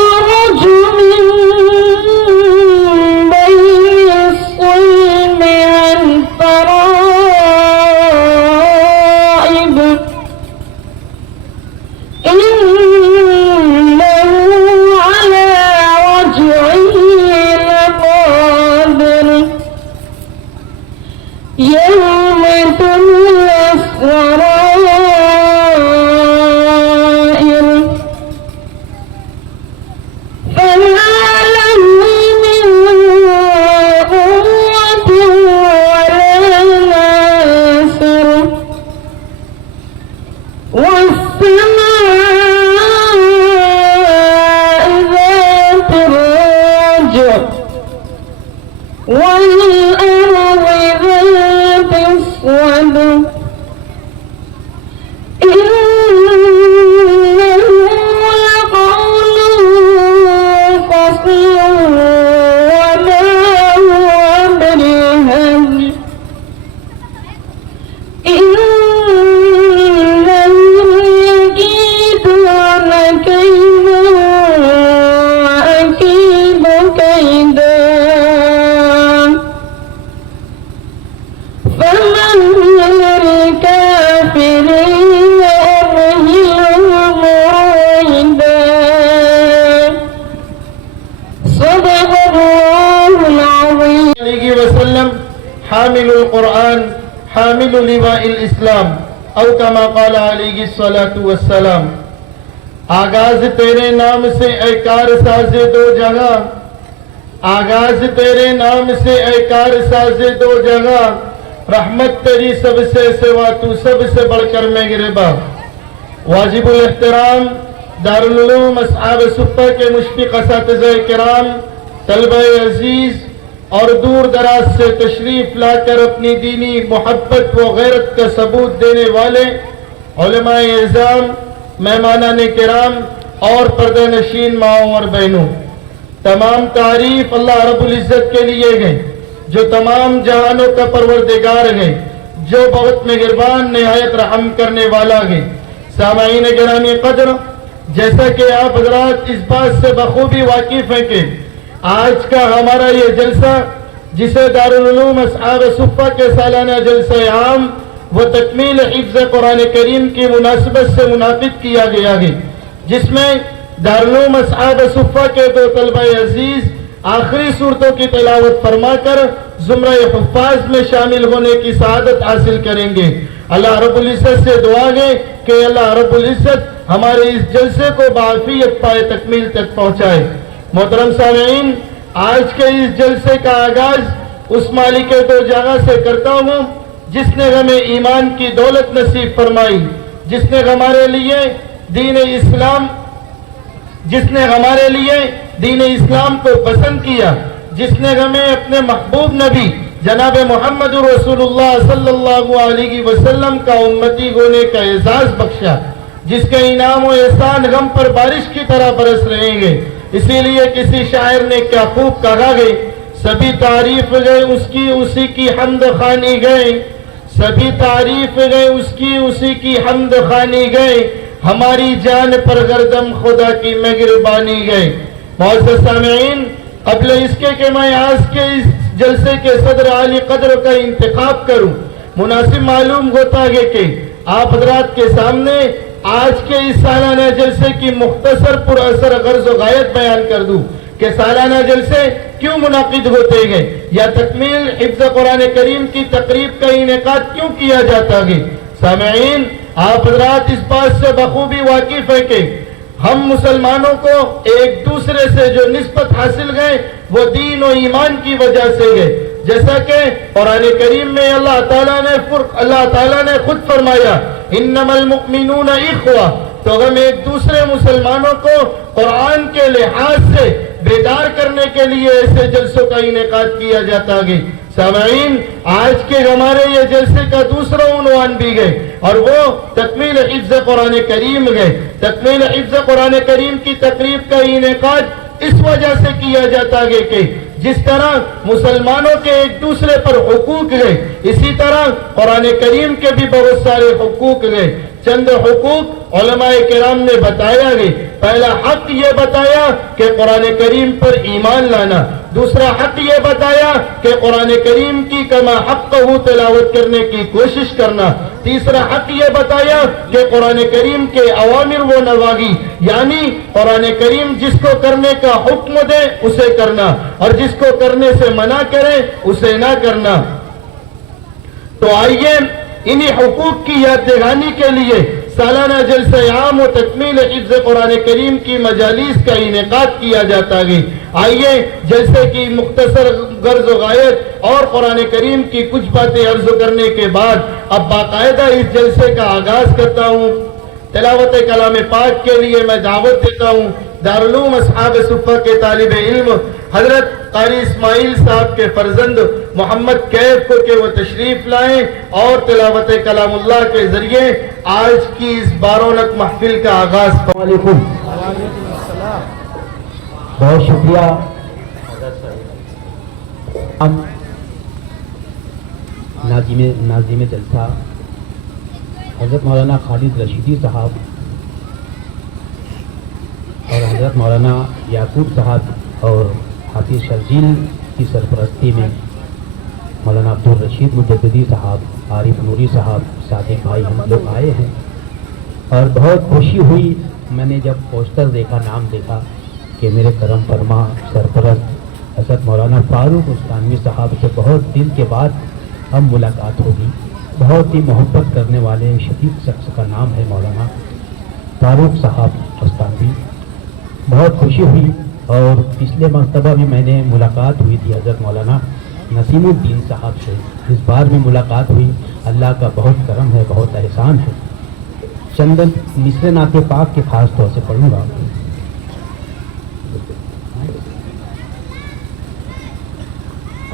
يخرج من بين الصلب والترائب إنه على رجعه لقادر يوم تبلى السرائر فما له من قوة ولا ناصر والسماء ذات الرجع والأرض ذات الصدع إنه لقول فصل وما هو بالهزل إنهم يكيدون كيدا وأكيد كيدا فمهل الكافرين أمهلهم رويدا صدق الله العظيم علیہ وسلم حامل القرآن حامل لواء الاسلام او کما قال علیہ الصلاۃ والسلام. آغاز تیرے نام سے اے کار ساز دو جگہ، آغاز تیرے نام سے اے کار ساز دو جگہ، رحمت تیری سب سے سوا تو سب سے بڑھ کر مہرباں. واجب الاحترام دارالعلوم اصحاب صفہ کے مشفق اساتذہ کرام، طلبہ عزیز اور دور دراز سے تشریف لا کر اپنی دینی محبت و غیرت کا ثبوت دینے والے علماء اعظام، مہمانان کرام اور پردہ نشین ماؤں اور بہنوں، تمام تعریف اللہ رب العزت کے لیے گئے جو تمام جہانوں کا پروردگار ہے، جو بہت مہربان نہایت رحم کرنے والا ہے. سامعین گرامی قدر، جیسا کہ آپ حضرات اس بات سے بخوبی واقف ہیں کہ آج کا ہمارا یہ جلسہ، جسے دارالعلوم اصحاب صفہ کے سالانہ جلسہ عام و تکمیل حفظ قرآن کریم کی مناسبت سے منعقد کیا گیا ہے، جس میں دارالعلوم اصحاب صفہ کے دو طلبہ عزیز آخری صورتوں کی تلاوت فرما کر زمرہ حفاظ میں شامل ہونے کی سعادت حاصل کریں گے. اللہ رب العزت سے دعا ہے کہ اللہ رب العزت ہمارے اس جلسے کو بعافیت پائے تکمیل تک پہنچائے. محترم سامعین، آج کے اس جلسے کا آغاز اس مالک دو جہاں سے کرتا ہوں جس نے ہمیں ایمان کی دولت نصیب فرمائی، جس نے ہمارے لیے دین اسلام کو پسند کیا، جس نے ہمیں اپنے محبوب نبی جناب محمد رسول اللہ صلی اللہ علیہ وسلم کا امتی ہونے کا اعزاز بخشا، جس کے انعام و احسان غم پر بارش کی طرح برس رہے ہیں. اسی لیے کسی شاعر نے کیا خوب کہا گئے، سبھی تعریف گئے اس کی اسی کی حمد خوانی گئے، سبھی تعریف گئے اس کی اسی کی حمد خوانی گئے، ہماری جان پر گردم خدا کی مہربانی گئے. معزز سامعین، قبل اس کے کہ میں آج کے اس جلسے کے صدر عالی قدر کا انتخاب کروں، مناسب معلوم ہوتا ہے کہ آپ حضرات کے سامنے آج کے اس سالانہ جلسے کی مختصر پر اثر غرض و غایت بیان کر دوں کہ سالانہ جلسے کیوں منعقد ہوتے ہیں یا تکمیل حفظ قرآن کریم کی تقریب کا انعقاد کیوں کیا جاتا ہے. سامعین، آپ حضرات اس بات سے بخوبی واقف ہے کہ ہم مسلمانوں کو ایک دوسرے سے جو نسبت حاصل گئے وہ دین و ایمان کی وجہ سے گئے. جیسا کہ قرآن کریم میں اللہ تعالیٰ نے خود فرمایا انما المؤمنون اخوہ، تو ہم ایک دوسرے مسلمانوں کو قرآن کے لحاظ سے بیدار کرنے کے لیے ایسے جلسوں کا انعقاد کیا جاتا ہے. سامعین، آج کے ہمارے یہ جلسے کا دوسرا عنوان بھی ہے اور وہ تکمیل حفظ قرآن کریم ہے. تکمیل حفظ قرآن کریم کی تقریب کا انعقاد اس وجہ سے کیا جاتا ہے کہ جس طرح مسلمانوں کے ایک دوسرے پر حقوق ہیں، اسی طرح قرآن کریم کے بھی بہت سارے حقوق ہیں. چند حقوق علماء کرام نے بتایا ہے. پہلا حق یہ بتایا کہ قرآن کریم پر ایمان لانا. دوسرا حق یہ بتایا کہ قرآن کریم کی کما حق ہو تلاوت کرنے کی کوشش کرنا. تیسرا حق یہ بتایا کہ قرآن کریم کے اوامر و نواہی یعنی قرآن کریم جس کو کرنے کا حکم دے اسے کرنا اور جس کو کرنے سے منع کرے اسے نہ کرنا. تو آئیے انہی حقوق کی یاد دہانی کے لیے سالانہ جلسہ عام و تکمیل حفظ قرآن کریم کی مجالس کا انعقاد کیا جاتا ہے. آئیے جلسے کی مختصر غرض و غایت اور قرآن کریم کی کچھ باتیں عرض کرنے کے بعد اب باقاعدہ اس جلسے کا آغاز کرتا ہوں. تلاوت کلام پاک کے لیے میں دعوت دیتا ہوں دارالعلوم اصحاب صفہ کے طالب علم حضرت قاری اسماعیل صاحب کے فرزند محمد کیف کو کہ وہ تشریف لائیں اور تلاوت کلام اللہ کے ذریعے آج کی اس بارونق محفل کا آغاز. السلام علیکم. بہت شکریہ. ہم ناظم جلسہ حضرت مولانا خالد رشیدی صاحب اور حضرت مولانا یعقوب صاحب اور حافظ شرجیل کی سرپرستی میں مولانا عبدالرشید مجددی صاحب، عارف نوری صاحب، صادق بھائی ہم لوگ آئے ہیں اور بہت خوشی ہوئی. میں نے جب پوسٹر دیکھا، نام دیکھا کہ میرے کرم فرما سرپرست حضرت مولانا فاروق استانوی صاحب سے بہت دن کے بعد ہم ملاقات ہوگی. بہت ہی محبت کرنے والے شدید شخص کا نام ہے مولانا فاروق صاحب استانوی. بہت خوشی ہوئی. اور پچھلے مرتبہ بھی میں نے ملاقات ہوئی تھی حضرت مولانا نسیم الدین صاحب سے. اس بار بھی ملاقات ہوئی. اللہ کا بہت کرم ہے، بہت احسان ہے. چند مصرے نعت پاک کے خاص طور سے پڑھوں گا.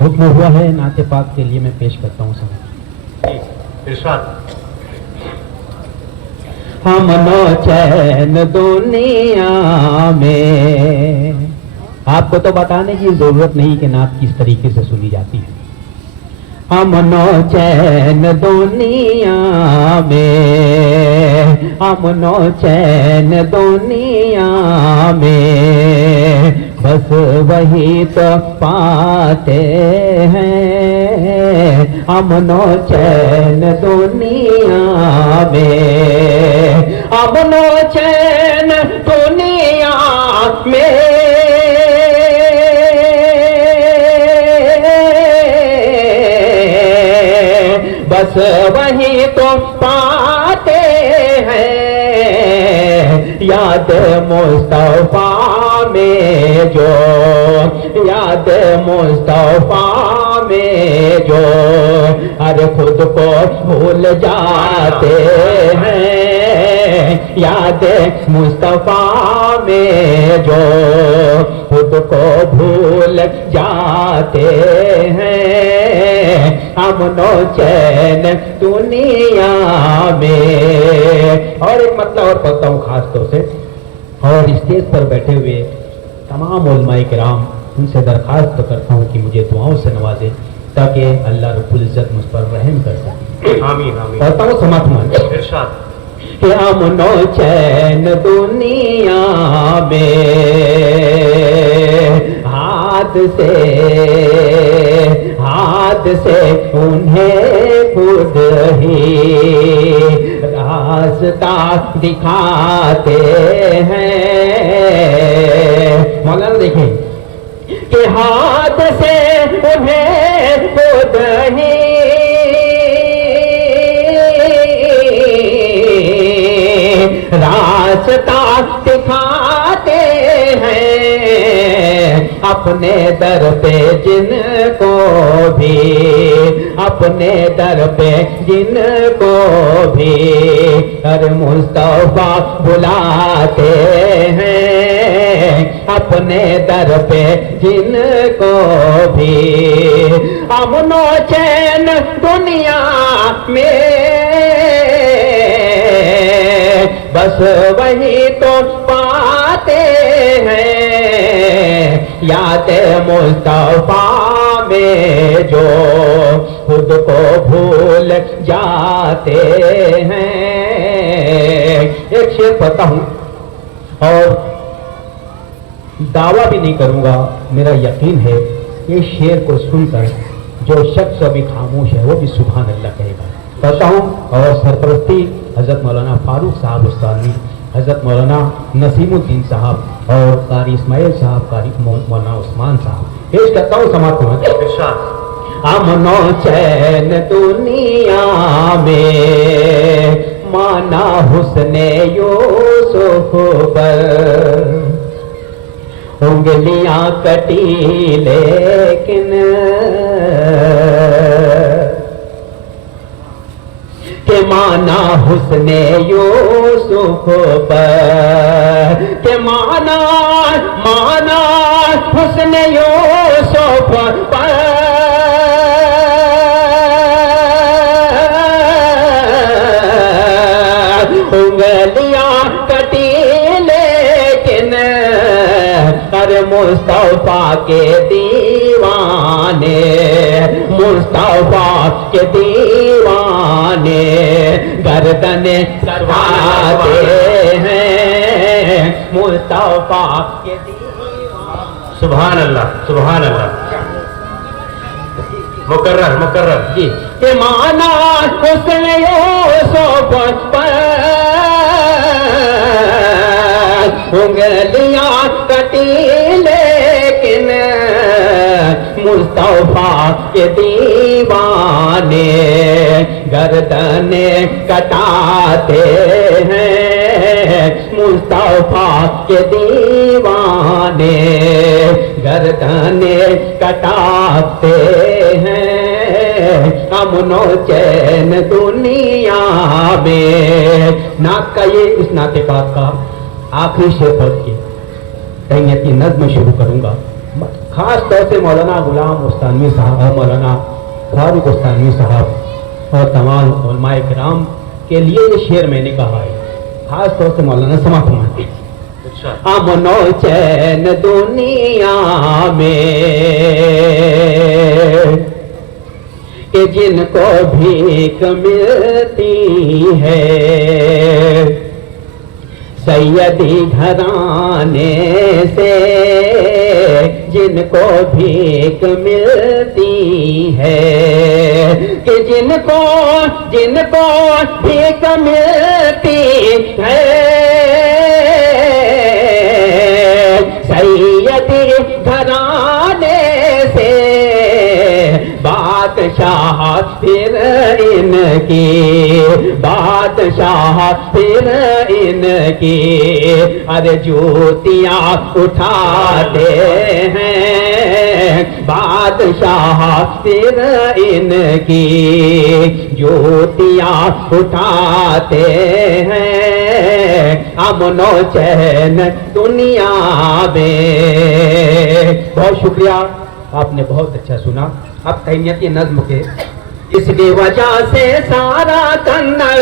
حکم ہوا ہے نعت پاک کے لیے میں پیش کرتا ہوں سب. ارشاد. امن و چین دنیا میں. آپ کو تو بتانے کی ضرورت نہیں کہ نعت کس طریقے سے سنی جاتی ہے. امن و چین دنیا میں، امن و چین دنیا میں، بس وہی تو پاتے ہیں. امن و چین دنیا میں، امن و چین دنیا میں، بس وہی تو پاتے ہیں. یاد مصطفیٰ میں جو، یاد مصطفیٰ میں جو ہر خود کو بھول جاتے ہیں. یاد مصطفیٰ میں جو خود کو بھول جاتے ہیں. امن و چین دنیا میں. اور ایک مطلب اور پڑھتا ہوں خاص طور سے، اور اسٹیج پر بیٹھے ہوئے تمام علماء کرام ان سے درخواست کرتا ہوں کہ مجھے دعاؤں سے نوازے تاکہ اللہ رب العزت مجھ پر رحم کر سکے. آمین آمین. پڑھتا ہوں سماعت مان. ارشاد. کہ امن و چین دنیا میں، ہاتھ سے انہیں خود ہی راستہ دکھاتے ہیں. مولانا دیکھیں کہ ہاتھ سے انہیں خود ہی راستہ دکھاتے ہیں. اپنے در پہ جن کو بھی، اپنے در پہ جن کو بھی ہر مصطفیٰ بلاتے ہیں. اپنے در پہ جن کو بھی امن و چین دنیا میں، بس وہی تو پاتے ہیں. یاد مصطفیٰ میں جو خود کو بھول جاتے ہیں. شعر پڑھتا ہوں اور دعویٰ بھی نہیں کروں گا، میرا یقین ہے یہ شعر کو سن کر جو شخص ابھی خاموش ہے وہ بھی سبحان اللہ کہے گا۔ پڑھتا ہوں اور سرپرستی حضرت مولانا فاروق صاحب استانی، حضرت مولانا نسیم الدین صاحب اور قاری اسماعیل صاحب، قاری مولانا عثمان صاحب پیش کرتا ہوں، سماعت کریں۔ امن و چین دنیا میں مانا حسن یوسف پر، انگلیاں کٹی لیکن کہ مانا حسن یوسف پر، کہ مانا حسن یوسف پر، انگلیاں کٹی لیکن ارے مصطفیٰ کے دیوانے، مصطفیٰ کے دیوانے گردن کٹاتے ہیں، مصطفیٰ کے دیوانے۔ سبحان اللہ، سبحان اللہ، مکرر جی کہ مانا حسن یوسف پر، انگلیاں کٹی لیکن مصطفیٰ کے دیوانے گردن کٹاتے ہیں، مصطفیٰ کے دیوانے گردن کٹاتے ہیں، امن و چین دنیا میں۔ نعت کا یہ اس نعت پاک کا آخری شعر پڑھ کے تہنیت کی نظم شروع کروں گا۔ خاص طور سے مولانا غلام استانوی صاحب اور مولانا فاروق استانوی صاحب اور تمام علماء کرام کے لیے یہ شعر میں نے کہا ہے، خاص طور سے مولانا سماعت فرمائیں۔ امن و چین دنیا میں کہ جن کو بھیک ملتی ہے، سیدی گھرانے سے جن کو بھیک ملتی ہے، کہ جن کو بھیک ملتی ہے، سیدی گھرانے سے بادشاہ پھر ان کی، بادشاہ پھر ان کی ارے جوتیاں اٹھاتے ہیں، بادشاہ پھر ان کی جوتیاں اٹھاتے ہیں، امن و چین دنیا میں۔ بہت شکریہ، آپ نے بہت اچھا سنا۔ اب تہنیت نظم کے اس کی وجہ سے سارا کنڑ،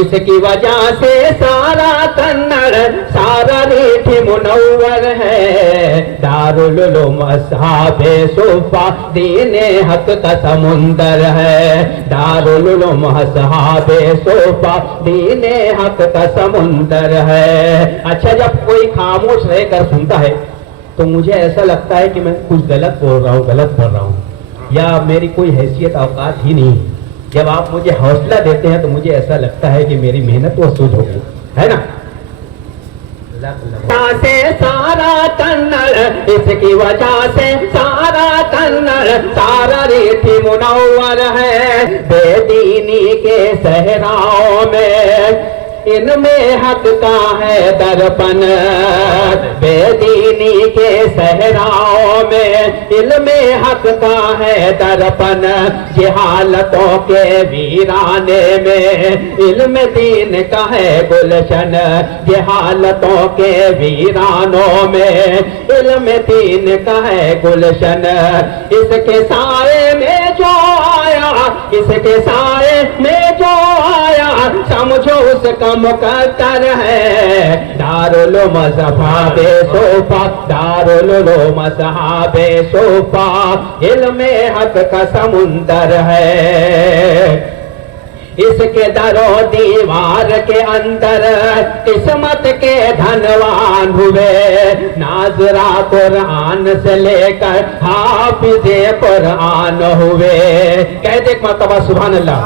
اس کی وجہ سے سارا کنڑ سارا ریٹھ منور ہے، دارالعلوم اصحاب صفا دین حق کا سمندر ہے، دارالعلوم اصحاب صفا دین حق کا سمندر ہے۔ اچھا، جب کوئی خاموش رہ کر سنتا ہے تو مجھے ایسا لگتا ہے کہ میں کچھ غلط بول رہا ہوں، غلط پڑھ رہا ہوں، یا میری کوئی حیثیت اوقات ہی نہیں۔ جب آپ مجھے حوصلہ دیتے ہیں تو مجھے ایسا لگتا ہے کہ میری محنت وصول ہو گئی ہے نا۔ سے سارا کنڑ، اس کی وجہ سے سارا کنڑ سارا ریٹھ منور ہے، بے دینی کے صحراؤں میں ان میں حق کا ہے درپن، بے دینی کے صحراؤں میں علم حق کا ہے درپن، جہالتوں کے ویرانے میں علم دین کا ہے گلشن، جہالتوں کے ویرانوں میں علم دین کا ہے گلشن، اس کے سائے میں جو آیا، اس کے سائے میں جو آیا سمجھو اس کا مقدر ہے، دارالعلوم اصحاب صفا، دارالعلوم اصحاب صفا علم حق کا سمندر ہے، اس کے در و دیوار کے اندر قسمت کے دھنوان ہوئے، ناظرہ قرآن سے لے کر حافظ قرآن ہوئے۔ کہہ دے ایک مرتبہ سبحان اللہ۔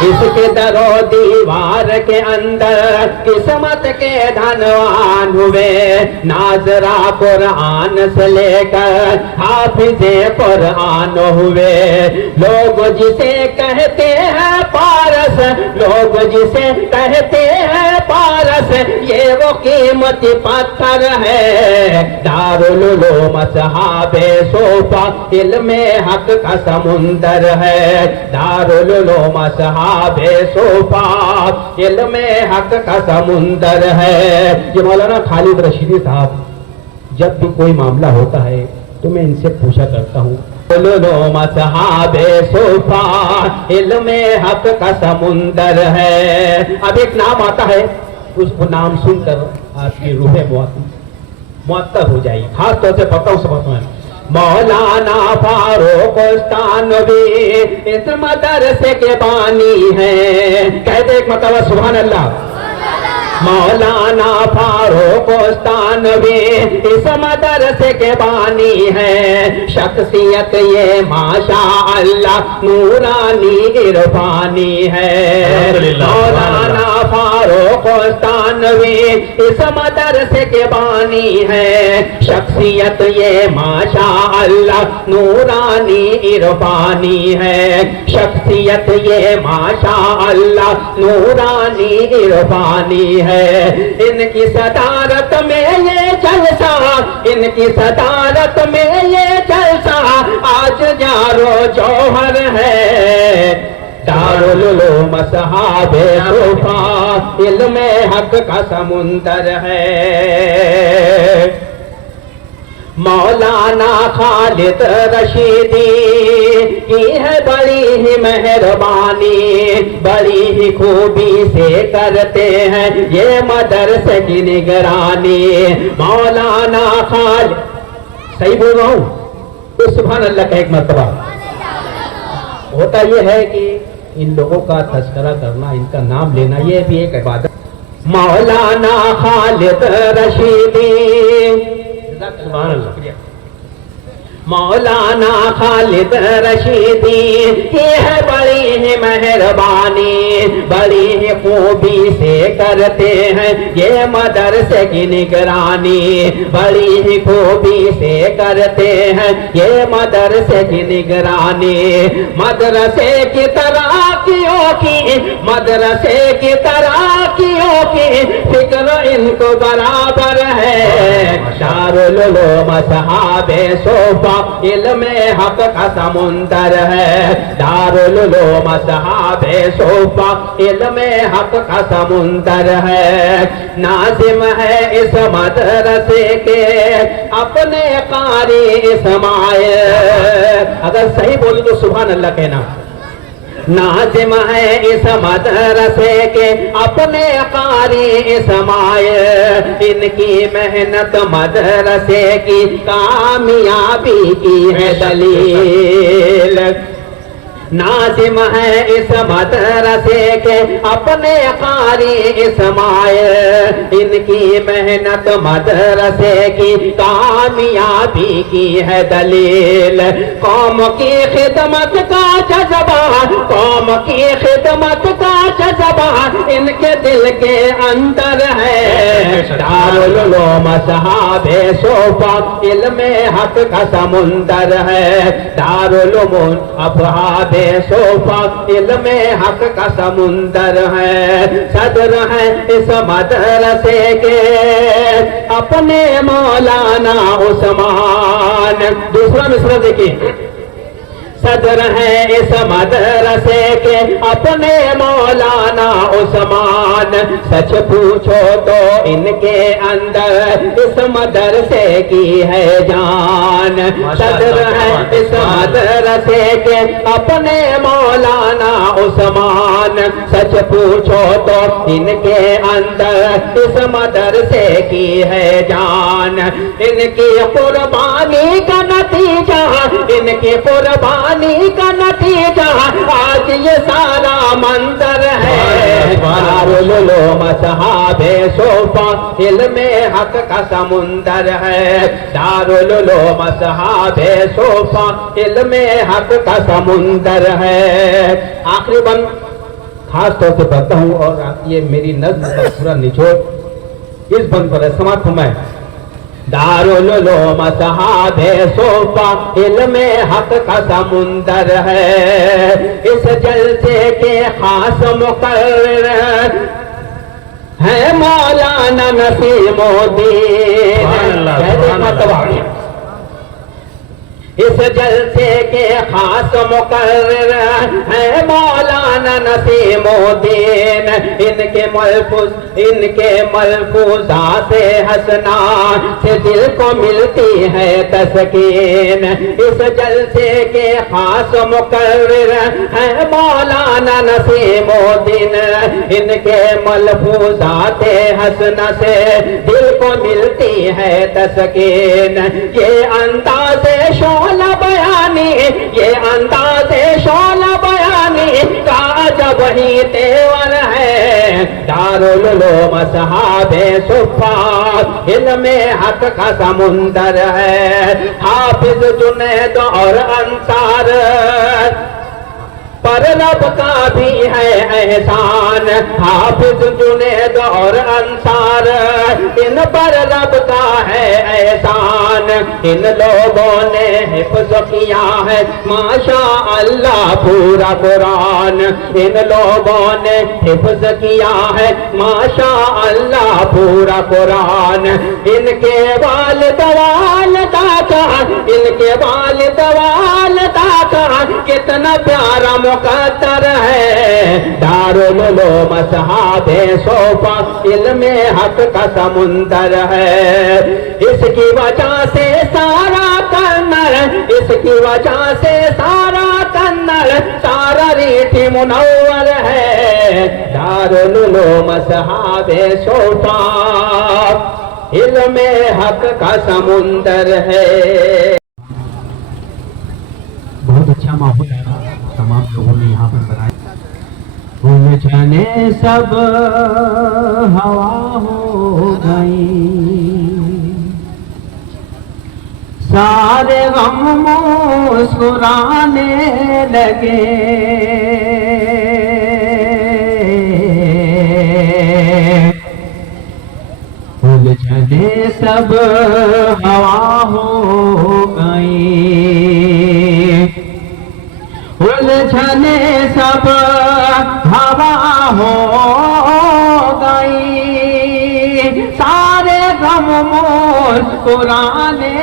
اس کے در و دیوار کے اندر قسمت کے دھنوان ہوئے، ناظرہ قرآن سے لے کر حافظ قرآن ہوئے۔ لوگ جسے کہتے ہیں پارس، لوگ جسے کہتے ہیں پارس، یہ وہ قیمتی پتھر ہے۔ دارالعلوم اصحاب صوفہ علم حق کا سمندر ہے، دارالعلوم اصحاب صوفہ علم حق کا سمندر ہے۔ یہ مولانا خالد رشیدی صاحب جب بھی کوئی معاملہ ہوتا ہے تو میں ان سے پوچھا کرتا ہوں، علوم اصحاب صوفہ علم حق کا سمندر ہے۔ اب ایک نام آتا ہے، اس کو نام سن کر آپ کی روح معطر ہو جائے گی، خاص طور سے پڑھتا ہوں سبق میں۔ مولانا فاروق استانوی اس مدرسے کے بانی ہیں، کہتے ایک مرتبہ سبحان اللہ۔ مولانا فاروق استانوی اس مدرسے کے بانی ہے، شخصیت یہ ماشاء اللہ نورانی عرفانی ہے۔ مولانا فاروق استانوی اس مدرسے کے بانی ہے، شخصیت یہ ماشاء اللہ نورانی عرفانی ہے، شخصیت یہ ماشاء اللہ نورانی عرفانی ہے۔ ان کی صدارت میں یہ جلسہ، ان کی صدارت میں یہ جلسہ آج جارو جوہر ہے۔ دارالعلوم اصحاب صوفہ علم حق کا سمندر ہے۔ مولانا خالد رشیدی کی ہے بڑی ہی مہربانی، بڑی ہی خوبی سے کرتے ہیں یہ مدرسے کی نگرانی۔ مولانا خالد، صحیح بول رہا ہوں تو سبحان اللہ کا ایک مرتبہ۔ ہوتا یہ ہے کہ ان لوگوں کا تذکرہ کرنا، ان کا نام لینا یہ بھی ایک عبادت۔ مولانا خالد رشیدی، سبحان اللہ۔ مولانا خالد رشیدی کی ہے بڑی ہی مہربانی، بڑی ہی خوبی سے کرتے ہیں یہ مدرسے کی نگرانی، بڑی ہی خوبی سے کرتے ہیں یہ مدرسے کی نگرانی۔ مدرسے کی ترقیوں کی، مدرسے کی ترقیوں کی فکر ان کو برابر ہے۔ دارالعلوم اصحاب صوفہ علم حق کا سمندر ہے، دارالعلوم اصحاب صوفہ علم حق کا سمندر ہے۔ ناظم ہے اس مدرسے کے اپنے قاری اسماعیل، اگر صحیح بولوں تو سبحان اللہ کہنا۔ ناظم ہے اس مدرسے کے اپنے قاری اسماعیل، ان کی محنت مدرسے کی کامیابی کی ہے دلیل۔ ناظم ہے اس مدرسے کے اپنے قاری اسماعیل، ان کی محنت مدرسے کی کامیابی کی ہے دلیل۔ قوم کی خدمت کا جذبہ، قوم کی خدمت کا جذبہ ان کے دل کے اندر ہے۔ دارالعلوم اصحاب صوفہ علم حق کا سمندر ہے، دارالعلوم اصحاب صوفہ علم حق کا سمندر ہے۔ صدر ہے اس مدرسے کے اپنے مولانا عثمان، دوسرا مصرع دیکھیں۔ صدر ہے اس مدرسے کے اپنے مولانا عثمان، سچ پوچھو تو ان کے اندر اس مدرسے کی ہے جان۔ صدر ہے اس مدرسے کے اپنے مولانا عثمان، سچ پوچھو تو ان کے اندر اس مدرسے کی ہے جان۔ ان کی قربانی کا نتیجہ، ان کی قربانی کا نتیجہ آج یہ سارا منظر ہے۔ دارالعلوم اصحاب صوفہ علم حق کا سمندر ہے، دارالعلوم اصحاب صوفہ علم حق کا سمندر ہے۔ آخری بند خاص طور سے پڑھتا ہوں اور یہ میری نظم کا پورا نچوڑ اس بند پر ہے، سماعت فرمائیں۔ دارالعلوم اصحاب صوفہ علم حق کا سمندر ہے، اس جلسے کے خاص مقرر ہے مولانا نسیم الدین۔ اس جلسے کے خاص مقرر ہے مولانا نسیم الدین، ان کے ملفوظات حسنا سے دل کو ملتی ہے تسکین۔ اس جلسے کے خاص مقرر ہے مولانا نسیم الدین، ان کے ملفوظات حسنا سے دل کو ملتی ہے تسکین۔ یہ انداز شعلہ بیانی، یہ انداز شعلہ بیانی کا عجب ہی تیور ہے۔ دارالعلوم اصحاب صوفہ علم حق کا سمندر ہے، حافظ جنید اور انصار پر رب کا بھی ہے احسان، حافظ جنید اور انصار ان پر رب کا ہے احسان۔ ان لوگوں نے حفظ کیا ہے ماشاء اللہ پورا قرآن، ان لوگوں نے حفظ کیا ہے ماشاء اللہ پورا قرآن۔ ان کے والد والدہ کا، ان کے والد والدہ کا کتنا پیارا مقدر ہے۔ دارالعلوم اصحاب صوفہ علم حق کا سمندر ہے، اس کی وجہ سے سارا کنر، اس کی وجہ سے سارا کنر، سارا ریٹھی منور ہے۔ دارالعلوم اصحاب صوفہ علم حق کا سمندر ہے۔ بہت اچھا ماحول ہے، تمام لوگوں نے یہاں پر بنایا۔ الجھنے سب ہوا ہو گئی، سارے غم مسکرانے لگے، الجھنے سب ہوا ہو گئی، الجھنے سب ہوا ہو گئی، سارے غم مسکرانے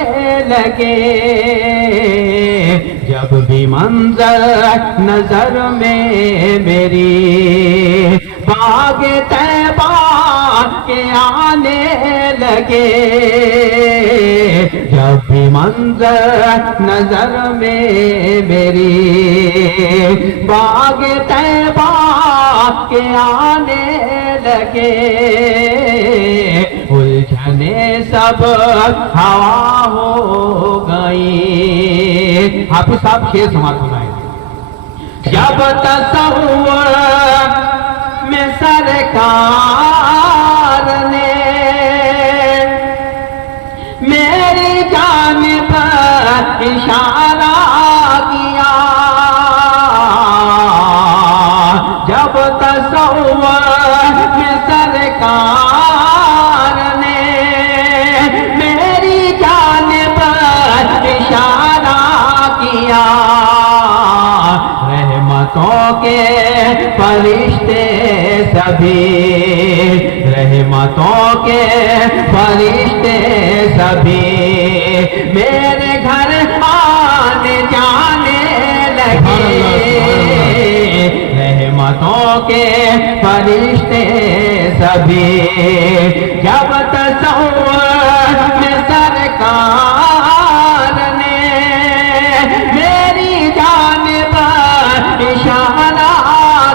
لگے، جب بھی منظر نظر میں میری باغ طیبہ کے آنے لگے، جب بھی منظر نظر میں میری باغ طیبہ کے آنے لگے، الجھنے سب ہوا ہو گئی۔ حافظ صاحب شعر سماعت فرمائیں۔ جب تصور میں سرکار نے میری جانب اشارہ کیا، جب تصور میں سرکار نے میری جانب اشارہ کیا، رحمتوں کے فرشتے سبھی، رحمتوں کے فرشتے سبھی میرے گھر آنے جانے لگے، رحمتوں کے فرشتے سبھی جب تصور میں سرکار نے میری جانب اشارہ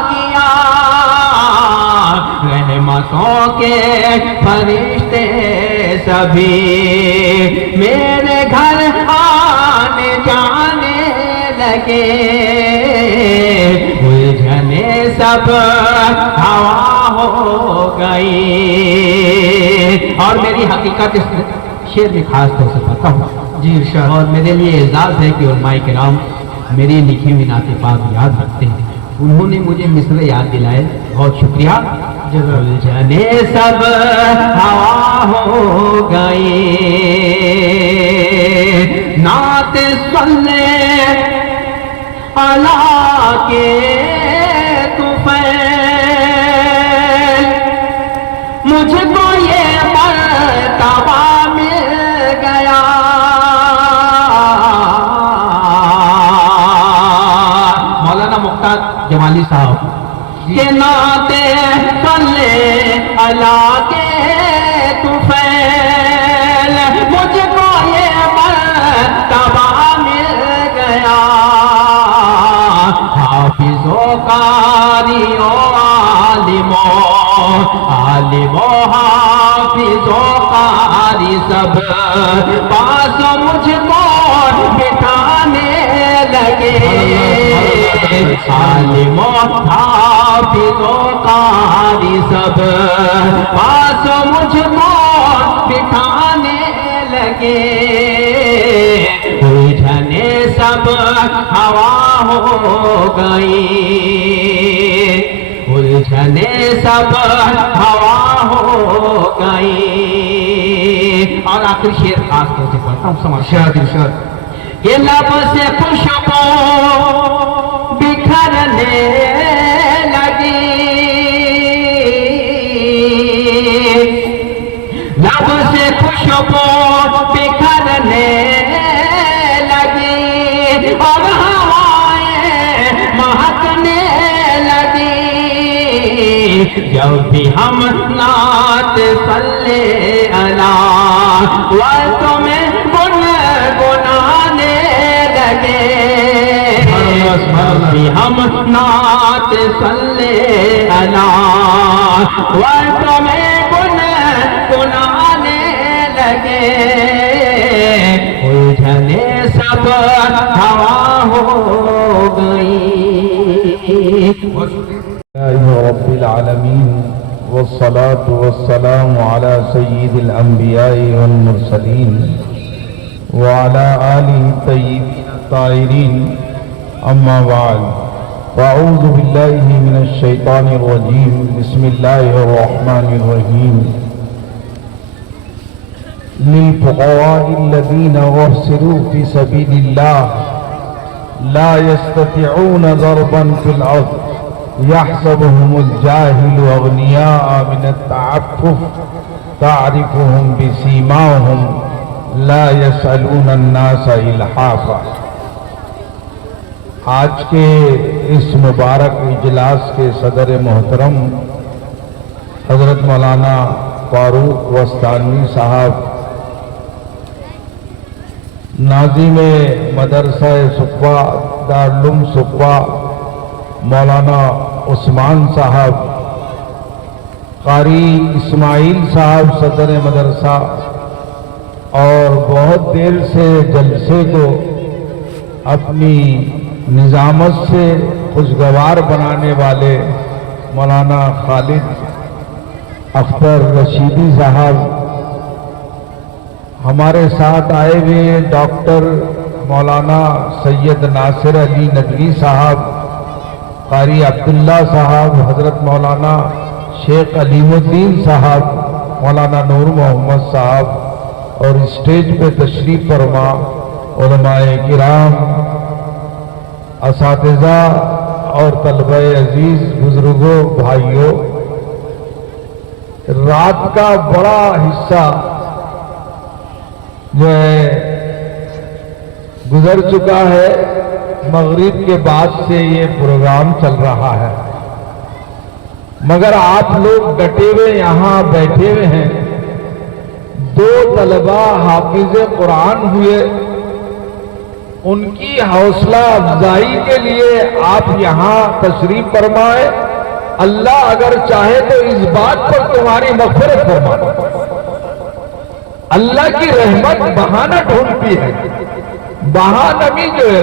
کیا، رحمتوں کے فرشتے سبھی لگے الجھنے سب ہوا ہو گئی. اور میری حقیقت اس شعر میں خاص طور سے پڑھتا ہوں جی ارشاد. اور میرے لیے اعزاز ہے کہ علماء کرام میری لکھی ہوئی نعت پاک یاد رکھتے ہیں. انہوں نے مجھے مصرع یاد دلائے, بہت شکریہ. الجھنے سب ہوا ہو گئی نعت صلی اللہ کے طفیل مجھ کو یہ مرتبہ مل گیا. مولانا مختار جمالی صاحب کہ نعت صلی اللہ کے طفیل مجھ کو یہ مرتبہ مل گیا. حافظوں قاریوں عالموں حافظوں قاری سب پاس مجھ کو بٹھانے لگے. عالموں حافظوں قاری سب پاس مجھ کو بٹھانے لگے. الجھنے سب ہوا ہو گئی الجھنے سب ہوا ہو گئی. اور آخری شعر خاص طور سے پڑھتا ہوں, سمجھ ارشاد. یہ لب سے خوشبو بکھرنے لگی لب سے خوشبو بکھرنے لگی اور ہوائیں مہکنے لگی. جب بھی ہم نعت صلی اللہ وقت میں گنگنانے لگے. جب بھی ہم نعت صلی اللہ وقت میں گنگنانے لگے. الجھنے سب ہوا ہو گئی. رب العالمين والصلاة والسلام على سيد الأنبياء والمرسلين وعلى آله الطيبين الطاهرين أما بعد فأعوذ بالله من الشيطان الرجيم بسم الله الرحمن الرحيم للفقراء الذين أحصروا في سبيل الله لا يستطيعون ضربا في الأرض يحسبهم الجاهل أغنياء من التعفف تعرفهم بسيماهم لا يسألون الناس إلحافا. آج کے اس مبارک اجلاس کے صدر محترم حضرت مولانا فاروق وستانوی صاحب, ناظم مدرسہ صفوہ دارالعلوم صفوہ مولانا عثمان صاحب, قاری اسماعیل صاحب صدر مدرسہ, اور بہت دیر سے جلسے کو اپنی نظامت سے خوشگوار بنانے والے مولانا خالد اختر رشیدی صاحب, ہمارے ساتھ آئے ہوئے ڈاکٹر مولانا سید ناصر علی ندوی صاحب, قاری عبداللہ صاحب, حضرت مولانا شیخ علیم الدین صاحب, مولانا نور محمد صاحب, اور اسٹیج پہ تشریف فرما علماء کرام, اساتذہ اور طلبہ عزیز, بزرگوں, بھائیوں. رات کا بڑا حصہ جو ہے گزر چکا ہے, مغرب کے بعد سے یہ پروگرام چل رہا ہے, مگر آپ لوگ ڈٹے ہوئے یہاں بیٹھے ہوئے ہیں. 2 طلبہ حافظ قرآن ہوئے, ان کی حوصلہ افزائی کے لیے آپ یہاں تشریف فرمائے. اللہ اگر چاہے تو اس بات پر تمہاری مغفرت فرمائے. اللہ کی رحمت بہانہ ڈھونڈتی ہے, بہانہ بھی جو ہے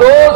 2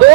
2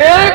1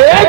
1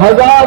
1000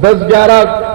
10-11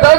10,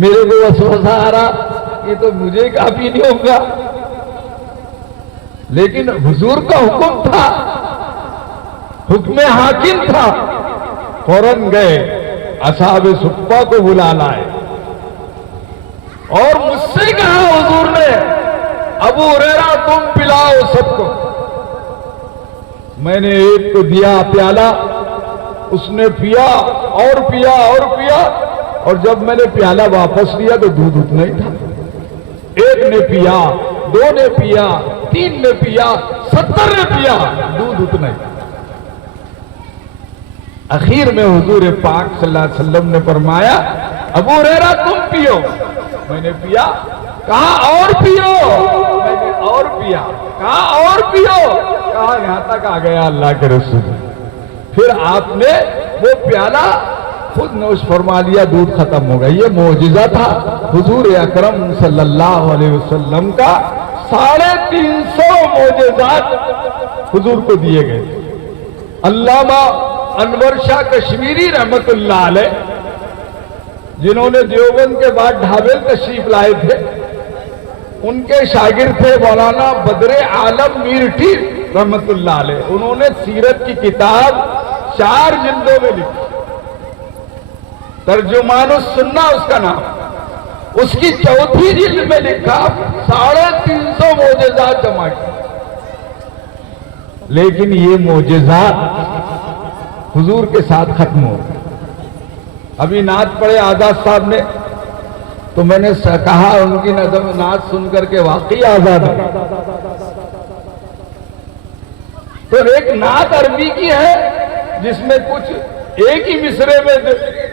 میرے کو وسوسہ آ رہا یہ تو مجھے کافی نہیں ہوگا، لیکن حضور کا حکم تھا، حکم حاکم تھا، فوراً گئے اصحاب صفہ کو بلا لائے اور مجھ سے کہا حضور نے ابو ہریرہ تم پلاؤ سب کو۔ میں نے ایک کو دیا پیالہ، اس نے پیا اور پیا اور پیا، اور جب میں نے پیالہ واپس لیا تو دودھ اتنا ہی تھا۔ ایک نے پیا، دو نے پیا، تین نے پیا، 70 نے پیا، دودھ اتنا ہی۔ اخیر میں حضور پاک صلی اللہ علیہ وسلم نے فرمایا ابو ہریرہ تم پیو۔ میں نے پیا، کہا اور پیو، میں نے اور پیا، کہا اور پیو، کہا یہاں تک آ گیا اللہ کے رسول۔ پھر آپ نے وہ پیالہ خود نوش فرما لیا، دودھ ختم ہو گیا۔ یہ معجزہ تھا حضور اکرم صلی اللہ علیہ وسلم کا۔ 350 معجزات حضور کو دیے گئے۔ علامہ انور شاہ کشمیری رحمت اللہ علیہ، جنہوں نے دیوبند کے بعد ڈھابل تشریف لائے تھے، ان کے شاگرد تھے مولانا بدر عالم میرٹھی رحمت اللہ علیہ۔ انہوں نے سیرت کی کتاب 4 جلدوں میں لکھی، ترجمان السنہ اس کا نام۔ اس کی 4تھی جلد میں لکھا 350 معجزات جمع کی۔ لیکن یہ معجزات حضور کے ساتھ ختم ہو گئے۔ ابھی نعت پڑھے آزاد صاحب نے، تو میں نے کہا ان کی نظم نعت سن کر کے واقعی آزاد ہے۔ تو ایک نعت عربی کی ہے جس میں کچھ ایک ہی مصرے میں،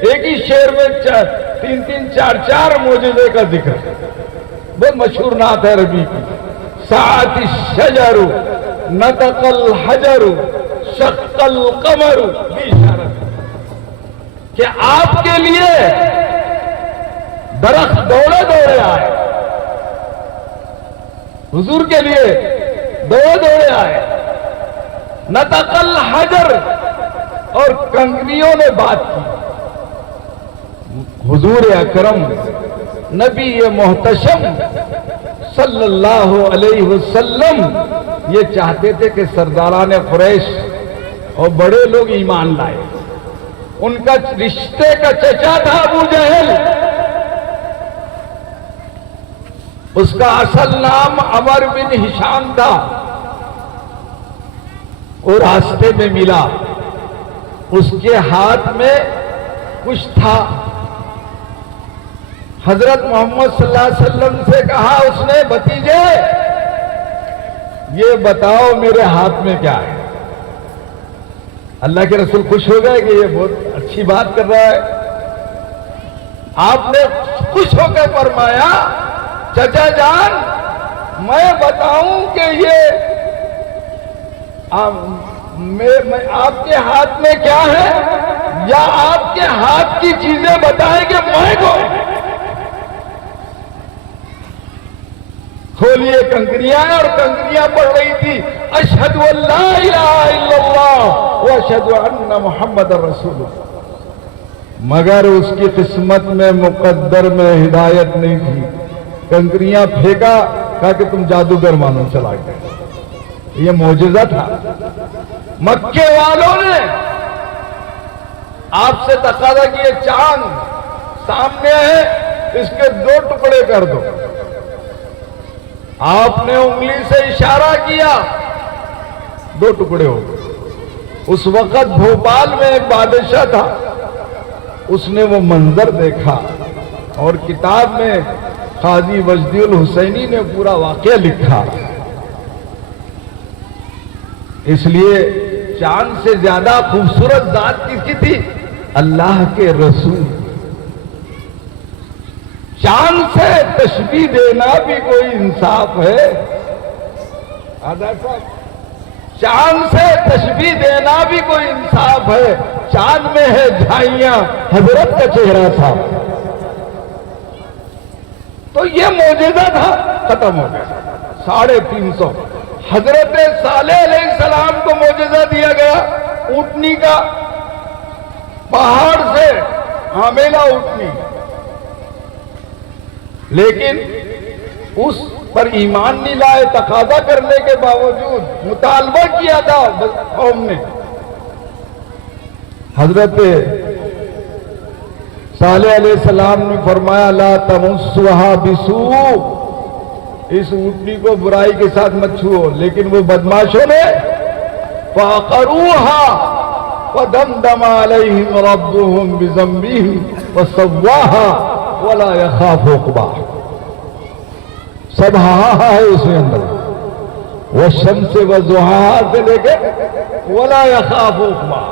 ایک ہی شعر میں 3 4 معجزے کا ذکر ہے۔ بہت مشہور نعت ہے عربی کی۔ ساعت الشجر نطق الحجر شق القمر، کہ آپ کے لیے درخت دوڑے دوڑے آئے، حضور کے لیے دوڑے دوڑے آئے، نطق الحجر، اور کنکریوں نے بات کی۔ حضور اکرم نبی محتشم صلی اللہ علیہ وسلم یہ چاہتے تھے کہ سرداران قریش اور بڑے لوگ ایمان لائے۔ ان کا رشتے کا چچا تھا ابو جہل، اس کا اصل نام عمر بن ہشام تھا۔ وہ راستے میں ملا، اس کے ہاتھ میں کچھ تھا۔ حضرت محمد صلی اللہ علیہ وسلم سے کہا اس نے، بھتیجے یہ بتاؤ میرے ہاتھ میں کیا ہے؟ اللہ کے رسول خوش ہو گئے کہ یہ بہت اچھی بات کر رہا ہے۔ آپ نے خوش ہو کے فرمایا، چچا جان میں بتاؤں کہ یہ آپ کے ہاتھ میں کیا ہے، یا آپ کے ہاتھ کی چیزیں بتائیں کہ میں کون؟ کھولیے کنکریاں، اور کنکریاں پڑھ رہی تھی اشہد ان لا الہ الا اللہ واشہد ان محمد رسول اللہ۔ مگر اس کی قسمت میں، مقدر میں ہدایت نہیں تھی۔ کنکریاں پھینکا، کہا کہ تم جادوگر مانو، چلا گیا۔ یہ معجزہ تھا۔ مکے والوں نے آپ سے تقاضا کیا، چاند سامنے ہے، اس کے 2 ٹکڑے کر دو۔ آپ نے انگلی سے اشارہ کیا، 2 ٹکڑے ہو گئے۔ اس وقت بھوپال میں ایک بادشاہ تھا، اس نے وہ منظر دیکھا، اور کتاب میں قاضی وجدی الحسینی نے پورا واقعہ لکھا۔ اس لیے چاند سے زیادہ خوبصورت ذات کس کی تھی؟ اللہ کے رسول۔ چاند سے تشبیہ دینا بھی کوئی انصاف ہے؟ چاند سے تشبیہ دینا بھی کوئی انصاف ہے؟ چاند میں ہے جھائیاں، حضرت کا چہرہ تھا۔ تو یہ معجزہ تھا، ختم ہو گیا۔ 350۔ حضرت صالح علیہ السلام کو معجزہ دیا گیا، اونٹنی کا، پہاڑ سے حاملہ اونٹنی، لیکن اس پر ایمان نہیں لائے، تقاضا کرنے کے باوجود مطالبہ کیا تھا قوم نے۔ حضرت صالح علیہ السلام نے فرمایا لا تمسوها بسوء، اس اونٹنی کو برائی کے ساتھ مت چھوؤ، لیکن وہ بدماشوں نے فعقروها فدمدم علیہم ربهم بذنبهم فسواها ولا يخاف عقباها۔ سب ہاں ہے اس کے اندر، والشمس والضحاها سے لے کے ولا يخاف عقباها۔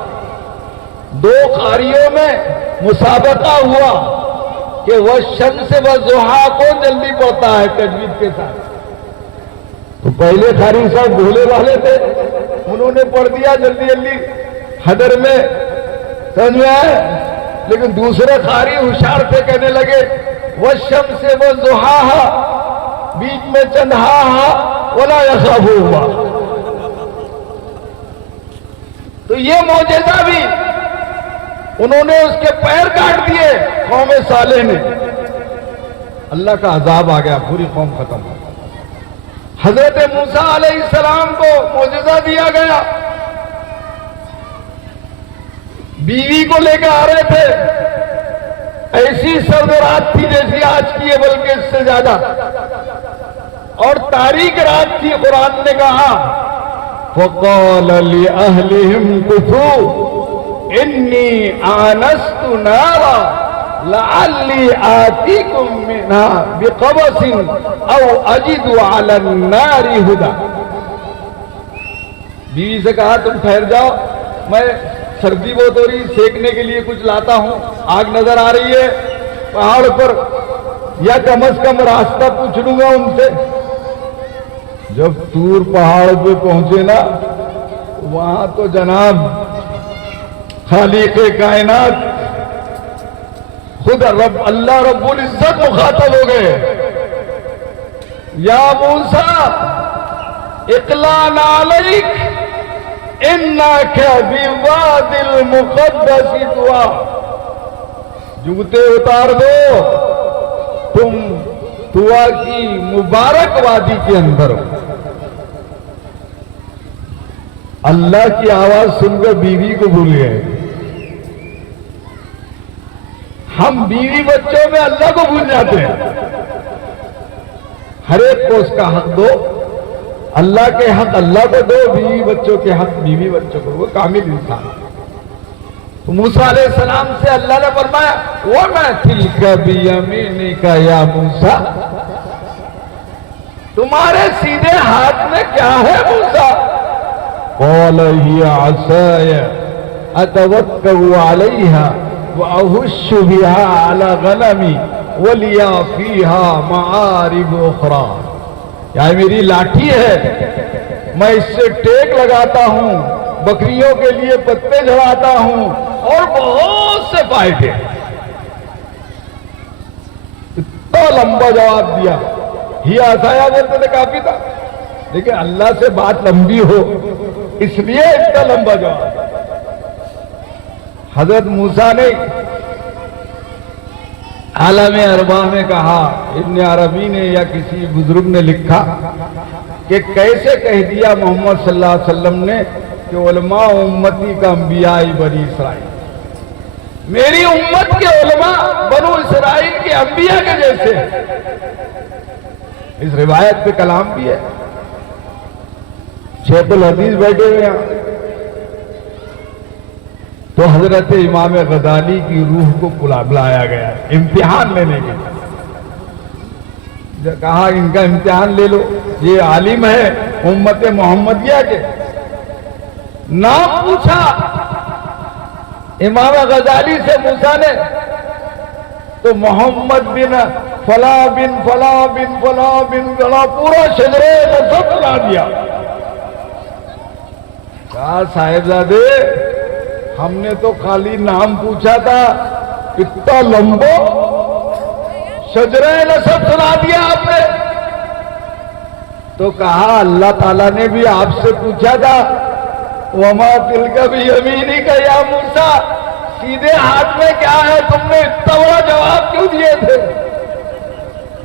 دو قاریوں میں مسابقہ ہوا کہ والشمس والضحاها کو جلدی پڑھتا ہے تجوید کے ساتھ۔ تو پہلے قاری صاحب بھولے والے تھے، انہوں نے پڑھ دیا جلدی جلدی حدر میں، سمجھ میں آئے، لیکن دوسرے قاری ہوشیار تھے، کہنے لگے والشمس والضحاها، بیچ میں چند ہا ولا یخاف ہوا۔ تو یہ معجزہ بھی انہوں نے اس کے پیر کاٹ دیے قوم صالح نے، اللہ کا عذاب آ گیا، پوری قوم ختم ہو۔ حضرت موسیٰ علیہ السلام کو معجزہ دیا گیا، بیوی کو لے کے آ رہے تھے، ایسی سرد رات تھی جیسی آج کی ہے، بلکہ اس سے زیادہ، اور تاریک رات تھی۔ قرآن نے کہا فَقَالَ لِأَهْلِهِمْ كُثُوا إِنِّي آنَسْتُ نَارًا لَعَلِّي آتِيكُم مِّنْهَا بِقَبَسٍ أَوْ أَجِدُ عَلَى النَّارِ هُدًى۔ بیوی سے کہا تم ٹھہر جاؤ، میں سردی بہت ہو رہی، سیکنے کے لیے کچھ لاتا ہوں، آگ نظر آ رہی ہے پہاڑ پر، یا کم از کم راستہ پوچھ لوں گا ان سے۔ جب طور پہاڑ پہ پہنچے نا، وہاں تو جناب خالق کائنات خود رب اللہ رب العزت مخاطب ہو گئے، یا موسیٰ اقلع علیک انک بالوادی المقدس طویٰ، جوتے اتار دو، تم طویٰ کی مبارک وادی کے اندر ہو۔ اللہ کی آواز سن کر بیوی کو بھول گئے۔ ہم بیوی بچوں میں اللہ کو بھول جاتے ہیں۔ ہر ایک کو اس کا حق دو، اللہ کے حق اللہ کو دو، بیوی بچوں کے حق بیوی بچوں کو، وہ کامل انسان۔ تو موسیٰ علیہ السلام سے اللہ نے فرمایا وَمَا تِلْكَ بِيَمِينِكَ يَا موسیٰ، تمہارے سیدھے ہاتھ میں کیا ہے موسیٰ؟ قَالَ هِيَ عَصَايَ أَتَوَكَّأُ عَلَيْهَا وَأَهُشُّ بِهَا عَلَى غَنَمِي وَلِيَ فِيهَا مَعَارِبُ أُخْرَى، یہ میری لاٹھی ہے، میں اس سے ٹیک لگاتا ہوں، بکریوں کے لیے پتے جھڑاتا ہوں، اور بہت سے فائدے۔ اتنا لمبا جواب دیا، ہی آسایا بولتے تھے کافی تھا، لیکن اللہ سے بات لمبی ہو اس لیے اتنا لمبا جواب۔ حضرت موسیٰ نے عالم ارواح میں کہا، ابن عربی نے یا کسی بزرگ نے لکھا کہ کیسے کہہ دیا محمد صلی اللہ علیہ وسلم نے کہ علماء امتی کا انبیاء بنی اسرائیل، میری امت کے علماء بنو اسرائیل کے انبیاء کے جیسے۔ اس روایت پہ کلام بھی ہے، شیخ الحدیث بیٹھے ہوئے ہیں، تو حضرت امام غزالی کی روح کو بلایا گیا امتحان لینے کے لیے، کہا ان کا امتحان لے لو، یہ عالم ہے امت محمدیہ کے۔ نام پوچھا امام غزالی سے موسیٰ نے، تو محمد بن فلاں بن فلاں بن فلاں بن فلاں پورا شجرے نسب بنا دیا۔ کہا صاحبزادے ہم نے تو خالی نام پوچھا تھا، اتنا لمبو شجرہ نسب سنا دیا آپ نے۔ تو کہا اللہ تعالیٰ نے بھی آپ سے پوچھا تھا وَمَا تِلْكَ بِيَمِينِكَ يَا موسیٰ، سیدھے ہاتھ میں کیا ہے، تم نے اتنا بڑا جواب کیوں دیے تھے؟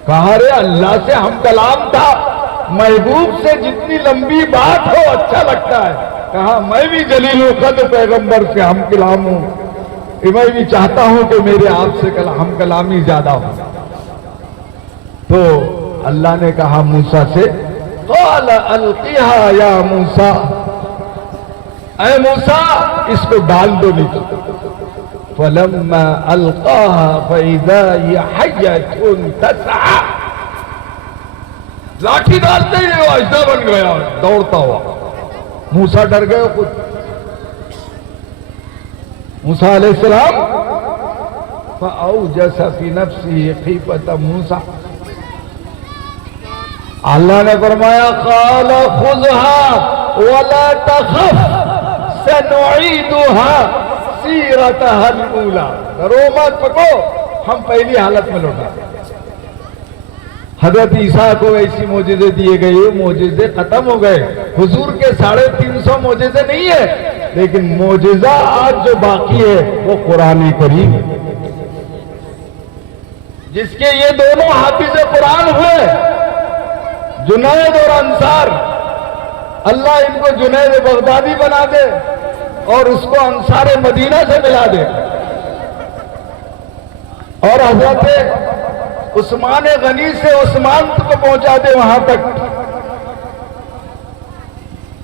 کہا رے اللہ سے ہم کلام تھا، محبوب سے جتنی لمبی بات ہو اچھا لگتا ہے. کہا میں بھی جلیل القدر پیغمبر سے ہم کلام ہوں، میں بھی چاہتا ہوں کہ میرے آپ سے ہم کلامی زیادہ ہو. تو اللہ نے کہا موسیٰ سے قال القیہا یا موسیٰ، اے موسیٰ اس کو ڈال دو نیچے. فلما القاها فاذا هي حية تسعى، لاٹھی ڈالتے ہی وہ اژدھا بن گیا دوڑتا ہوا. موسیٰ ڈر گئے خود. موسیٰ علیہ السلام فاوجس فی نفسه خیفة موسیٰ، اللہ نے فرمایا قال خذها ولا تخف سنعيدها سیرتها الاولى، ڈرو مت پکو ہم پہلی حالت میں لوٹا. حضرت عیسیٰ کو ایسی معجزے دیے گئے، معجزے ختم ہو گئے. حضور کے 350 معجزے نہیں ہے، لیکن معجزہ آج جو باقی ہے وہ قرآن کریم ہے، جس کے یہ دونوں حافظ قرآن ہوئے، جنید اور انصار. اللہ ان کو جنید بغدادی بنا دے اور اس کو انصار مدینہ سے ملا دے، اور حضرت عثمان غنی سے عثمان کو پہنچا دے وہاں تک.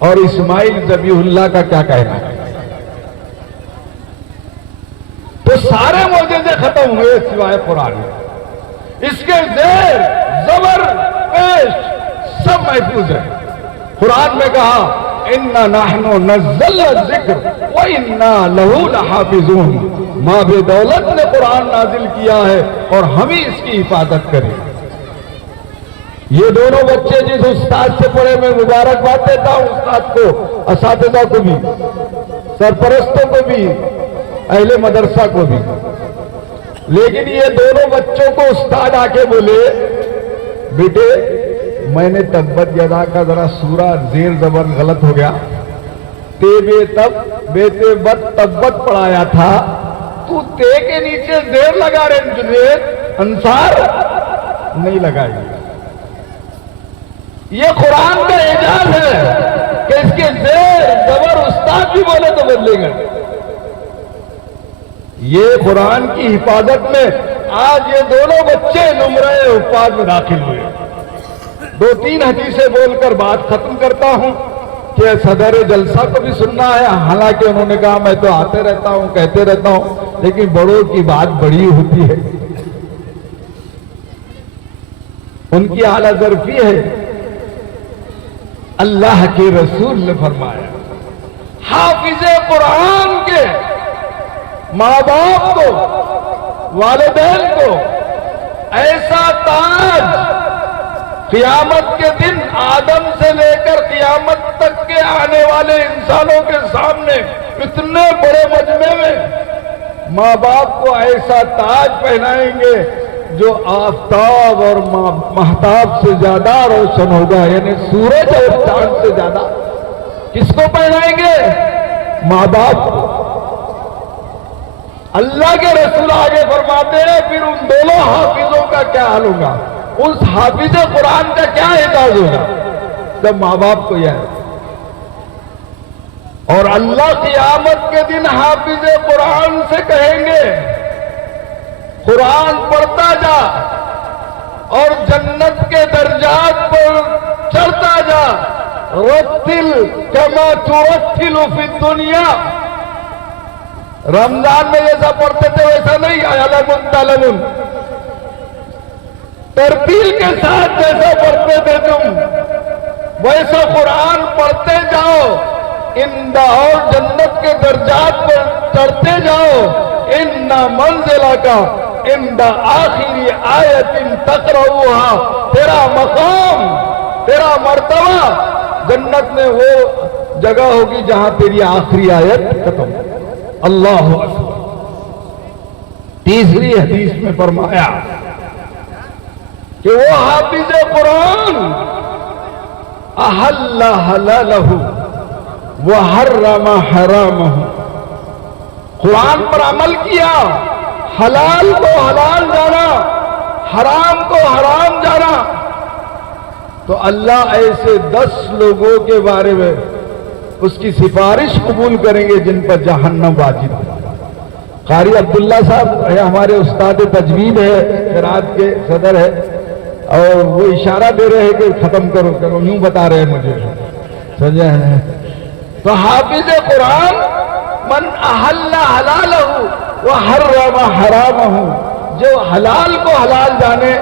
اور اسماعیل ذبیح اللہ کا کیا کہنا ہے؟ تو سارے معجزے ختم ہوئے سوائے قرآن. اس کے زیر زبر پیش سب محفوظ ہے. قرآن میں کہا اِنَّا نَحْنُ نَزَّلْنَا الذِّكْرَ وَإِنَّا لَهُ لَحَافِظُونَ، ماں بے دولت نے قرآن نازل کیا ہے اور ہم ہی اس کی حفاظت کریں. یہ دونوں بچے جس استاد سے پڑھے میں مبارکباد دیتا ہوں، استاد کو، اساتذہ کو بھی، سرپرستوں کو بھی، اہل مدرسہ کو بھی. لیکن یہ دونوں بچوں کو استاد آ کے بولے بیٹے میں نے تبت یدا کا ذرا سورہ زیر زبر غلط ہو گیا، تے بے تب بے تے بت تبت پڑھایا تھا، تو تے کے نیچے زیر لگا رہے جنید انصار نہیں لگائی. یہ قرآن کا اعجاز ہے کہ اس کے زیر زبر استاد بھی بولے تو بدلے گا. یہ قرآن کی حفاظت میں آج یہ دونوں بچے نمرہ حفاظ میں داخل ہوئے. 2-3 حدیثیں بول کر بات ختم کرتا ہوں کہ صدر جلسہ کو بھی سننا ہے. حالانکہ انہوں نے کہا میں تو آتے رہتا ہوں کہتے رہتا ہوں، لیکن بڑوں کی بات بڑی ہوتی ہے، ان کی اعلیٰ ظرفی ہے. اللہ کے رسول نے فرمایا حافظ قرآن کے ماں باپ کو، والدین کو ایسا تاج قیامت کے دن آدم سے لے کر قیامت تک کے آنے والے انسانوں کے سامنے اتنے بڑے مجمع میں ماں باپ کو ایسا تاج پہنائیں گے جو آفتاب اور مہتاب سے زیادہ روشن ہوگا، یعنی سورج اور چاند سے زیادہ. کس کو پہنائیں گے؟ ماں باپ کو. اللہ کے رسول آگے فرماتے ہیں پھر ان دونوں حافظوں کا کیا حال ہوگا، اس حافظ قرآن کا کیا اعزاز ہوگا جب ماں باپ کو یہ ہے. اور اللہ قیامت کے دن حافظ قرآن سے کہیں گے قرآن پڑھتا جا اور جنت کے درجات پر چڑھتا جا، رتل کما ترتل فی الدنیا. رمضان میں جیسا پڑھتے تھے ویسا نہیں، علم تعلم، ترتیل کے ساتھ جیسا پڑھتے تھے تم ویسا قرآن پڑھتے جاؤ، اور جنت کے درجات پر چڑھتے جاؤ. ان منزلہ کا عند آخری آیت تقرؤها، تیرا مقام، تیرا مرتبہ جنت میں وہ جگہ ہوگی جہاں تیری آخری آیت ختم. اللہ اکبر. تیسری حدیث میں فرمایا کہ وہ حافظ قرآن احل حلالہ وحرم حرامہ، قرآن پر عمل کیا، حلال کو حلال جانا، حرام کو حرام جانا، تو اللہ ایسے 10 لوگوں کے بارے میں اس کی سفارش قبول کریں گے جن پر جہنم واجب ہے۔ قاری عبداللہ صاحب ہمارے استاد تجوید ہے، قرات کے صدر ہے، اور وہ اشارہ دے رہے ہیں کہ ختم کرو، یوں بتا رہے ہیں مجھے، سمجھے ہیں؟ تو حافظ قرآن من احل حلالہ وحرم حرامہ، جو حلال کو حلال جانے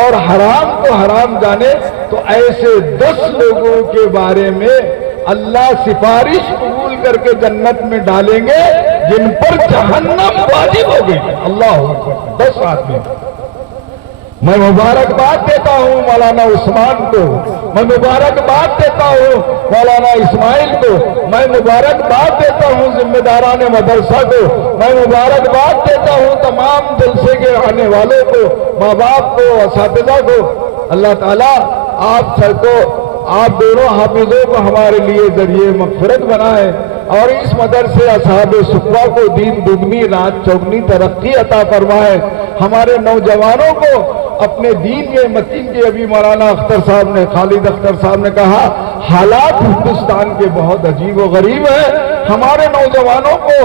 اور حرام کو حرام جانے، تو ایسے 10 لوگوں کے بارے میں اللہ سفارش قبول کر کے جنت میں ڈالیں گے جن پر جہنم واجب ہو گئی۔ اللہ اکبر، 10 آدمی۔ میں مبارکباد دیتا ہوں مولانا عثمان کو، میں مبارکباد دیتا ہوں مولانا اسماعیل کو، میں مبارکباد دیتا ہوں ذمہ داران مدرسہ کو، میں مبارکباد دیتا ہوں تمام جلسے کے آنے والوں کو، ماں باپ کو، اساتذہ کو۔ اللہ تعالیٰ آپ سب کو، آپ دونوں حافظوں کو ہمارے لیے ذریعے مغفرت بنائے، اور اس مدرسے اصحاب صفوہ کو دین دگنی رات چوگنی ترقی عطا فرمائے۔ ہمارے نوجوانوں کو اپنے دین میں متین کے، ابھی مولانا اختر صاحب نے، خالد اختر صاحب نے کہا حالات ہندوستان کے بہت عجیب و غریب ہیں، ہمارے نوجوانوں کو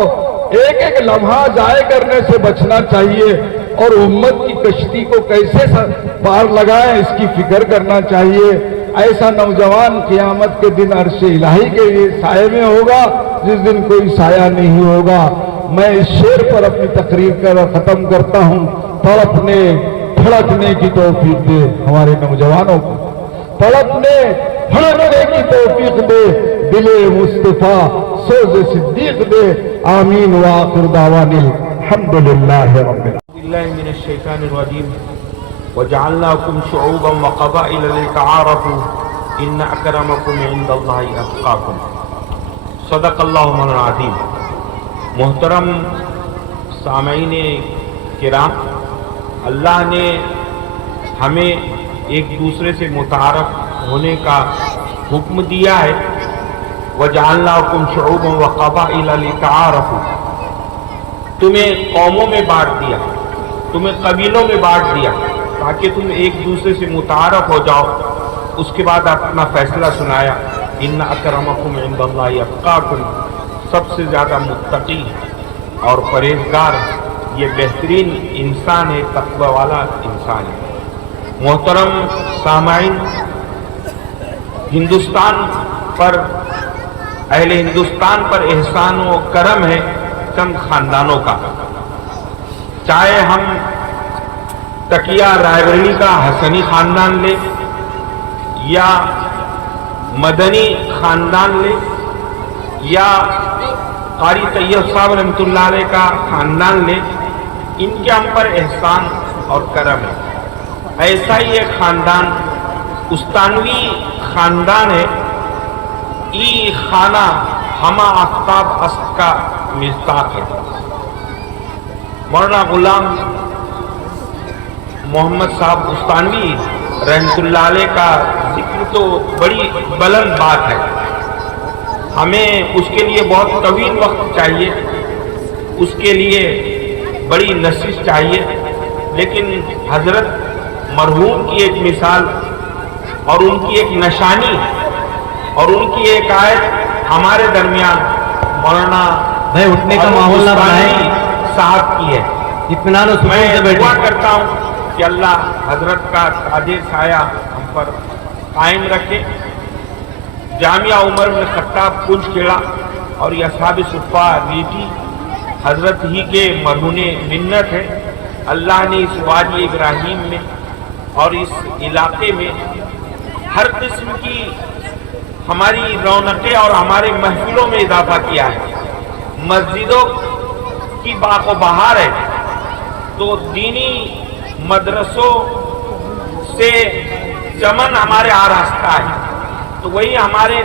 ایک ایک لمحہ ضائع کرنے سے بچنا چاہیے، اور امت کی کشتی کو کیسے پار لگائیں اس کی فکر کرنا چاہیے۔ ایسا نوجوان قیامت کے دن عرش الہی کے سائے میں ہوگا جس دن کوئی سایہ نہیں ہوگا۔ میں اس شعر پر اپنی تقریر کر ختم کرتا ہوں۔ تڑپنے پھڑکنے کی توفیق دے ہمارے نوجوانوں کو، تڑپنے پھڑکنے کی توفیق دے دل مصطفیٰ سوز صدیق دے، آمین وآخر دعوانا الحمدللہ رب العالمین۔ باللہ من الشیطان الرجیم وجعلناکم شعوبا وقبائل لتعارفوا ان اکرمکم عند اللہ اتقاکم۔ صدق اللہ مولانا العظیم۔ محترم سامعین کرام، اللہ نے ہمیں ایک دوسرے سے متعارف ہونے کا حکم دیا ہے۔ وجعلناکم شعوبا وقبائل لتعارفوا، تمہیں قوموں میں بانٹ دیا، تمہیں قبیلوں میں بانٹ دیا تاکہ تم ایک دوسرے سے متعارف ہو جاؤ۔ اس کے بعد اپنا فیصلہ سنایا، ان اکرمکم عند اللہ اتقاکم، سب سے زیادہ متقی اور پرہیزگار یہ بہترین انسان ہے، تقوی والا انسان ہے۔ محترم سامعین، ہندوستان پر، اہل ہندوستان پر احسان و کرم ہے چند خاندانوں کا، چاہے ہم تکیہ رائے بریلی کا حسنی خاندان لے یا مدنی خاندان لے یا قاری طیب صاحب رحمۃ اللہ علیہ کا خاندان لے، ان کے ہم پر احسان اور کرم ہے۔ ایسا ہی ایک خاندان استانوی خاندان ہے، ای خانہ ہما آفتاب است کا مصداق ہے۔ مولانا غلام محمد صاحب استانوی رحمۃ اللہ علیہ کا ذکر تو بڑی بلند بات ہے، ہمیں اس کے لیے بہت طویل وقت چاہیے، اس کے لیے بڑی نشست چاہیے، لیکن حضرت مرحوم کی ایک مثال اور ان کی ایک نشانی اور ان کی ایک آیت ہمارے درمیان مولانا بھائی اٹھنے کا ماحول نہ بنائیں صاحب کی ہے۔ اطمینان و سکون سے میں بیٹھیں۔ دعا کرتا ہوں کہ اللہ حضرت کا تاج سایہ ہم پر قائم رکھے۔ جامعہ عمر بن خطاب کنج کھیڑا اور یہ اصحاب صفہ ریٹی حضرت ہی کے مرہون منت ہے۔ اللہ نے اس وادی ابراہیم میں اور اس علاقے میں ہر قسم کی ہماری رونقیں اور ہمارے محفلوں میں اضافہ کیا ہے۔ مسجدوں کی باغ و بہار ہے، تو دینی مدرسوں سے چمن ہمارے آراستہ ہے، تو وہی ہمارے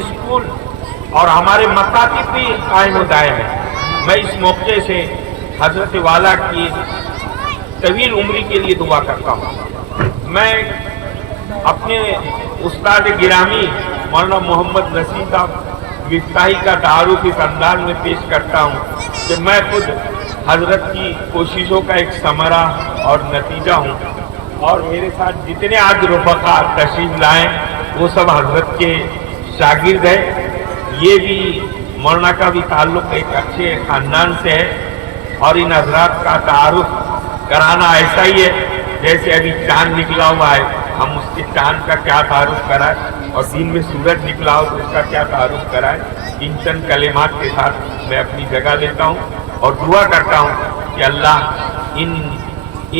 اسکول اور ہمارے مکاتب بھی قائم و دائم ہے۔ میں اس موقع سے حضرت والا کی طویل عمری کے لیے دعا کرتا ہوں۔ میں اپنے استاد گرامی مولانا محمد نسیم صاحب مفتاحی کا تعارف اس انداز میں پیش کرتا ہوں کہ میں خود حضرت کی کوششوں کا ایک ثمرہ اور نتیجہ ہوں۔ اور میرے ساتھ جتنے آج رفقا تشریف لائیں وہ سب حضرت کے شاگرد ہیں. یہ بھی مولانا کا بھی تعلق ایک اچھے خاندان سے ہے اور ان حضرات کا تعارف کرانا ایسا ہی ہے جیسے ابھی چاند نکلا ہوا ہے, ہم اس کے چاند کا کیا تعارف کرائیں اور دن میں سورج نکلا ہو تو اس کا کیا تعارف کرائیں. ان چند کلمات کے ساتھ میں اپنی جگہ لیتا ہوں اور دعا کرتا ہوں کہ اللہ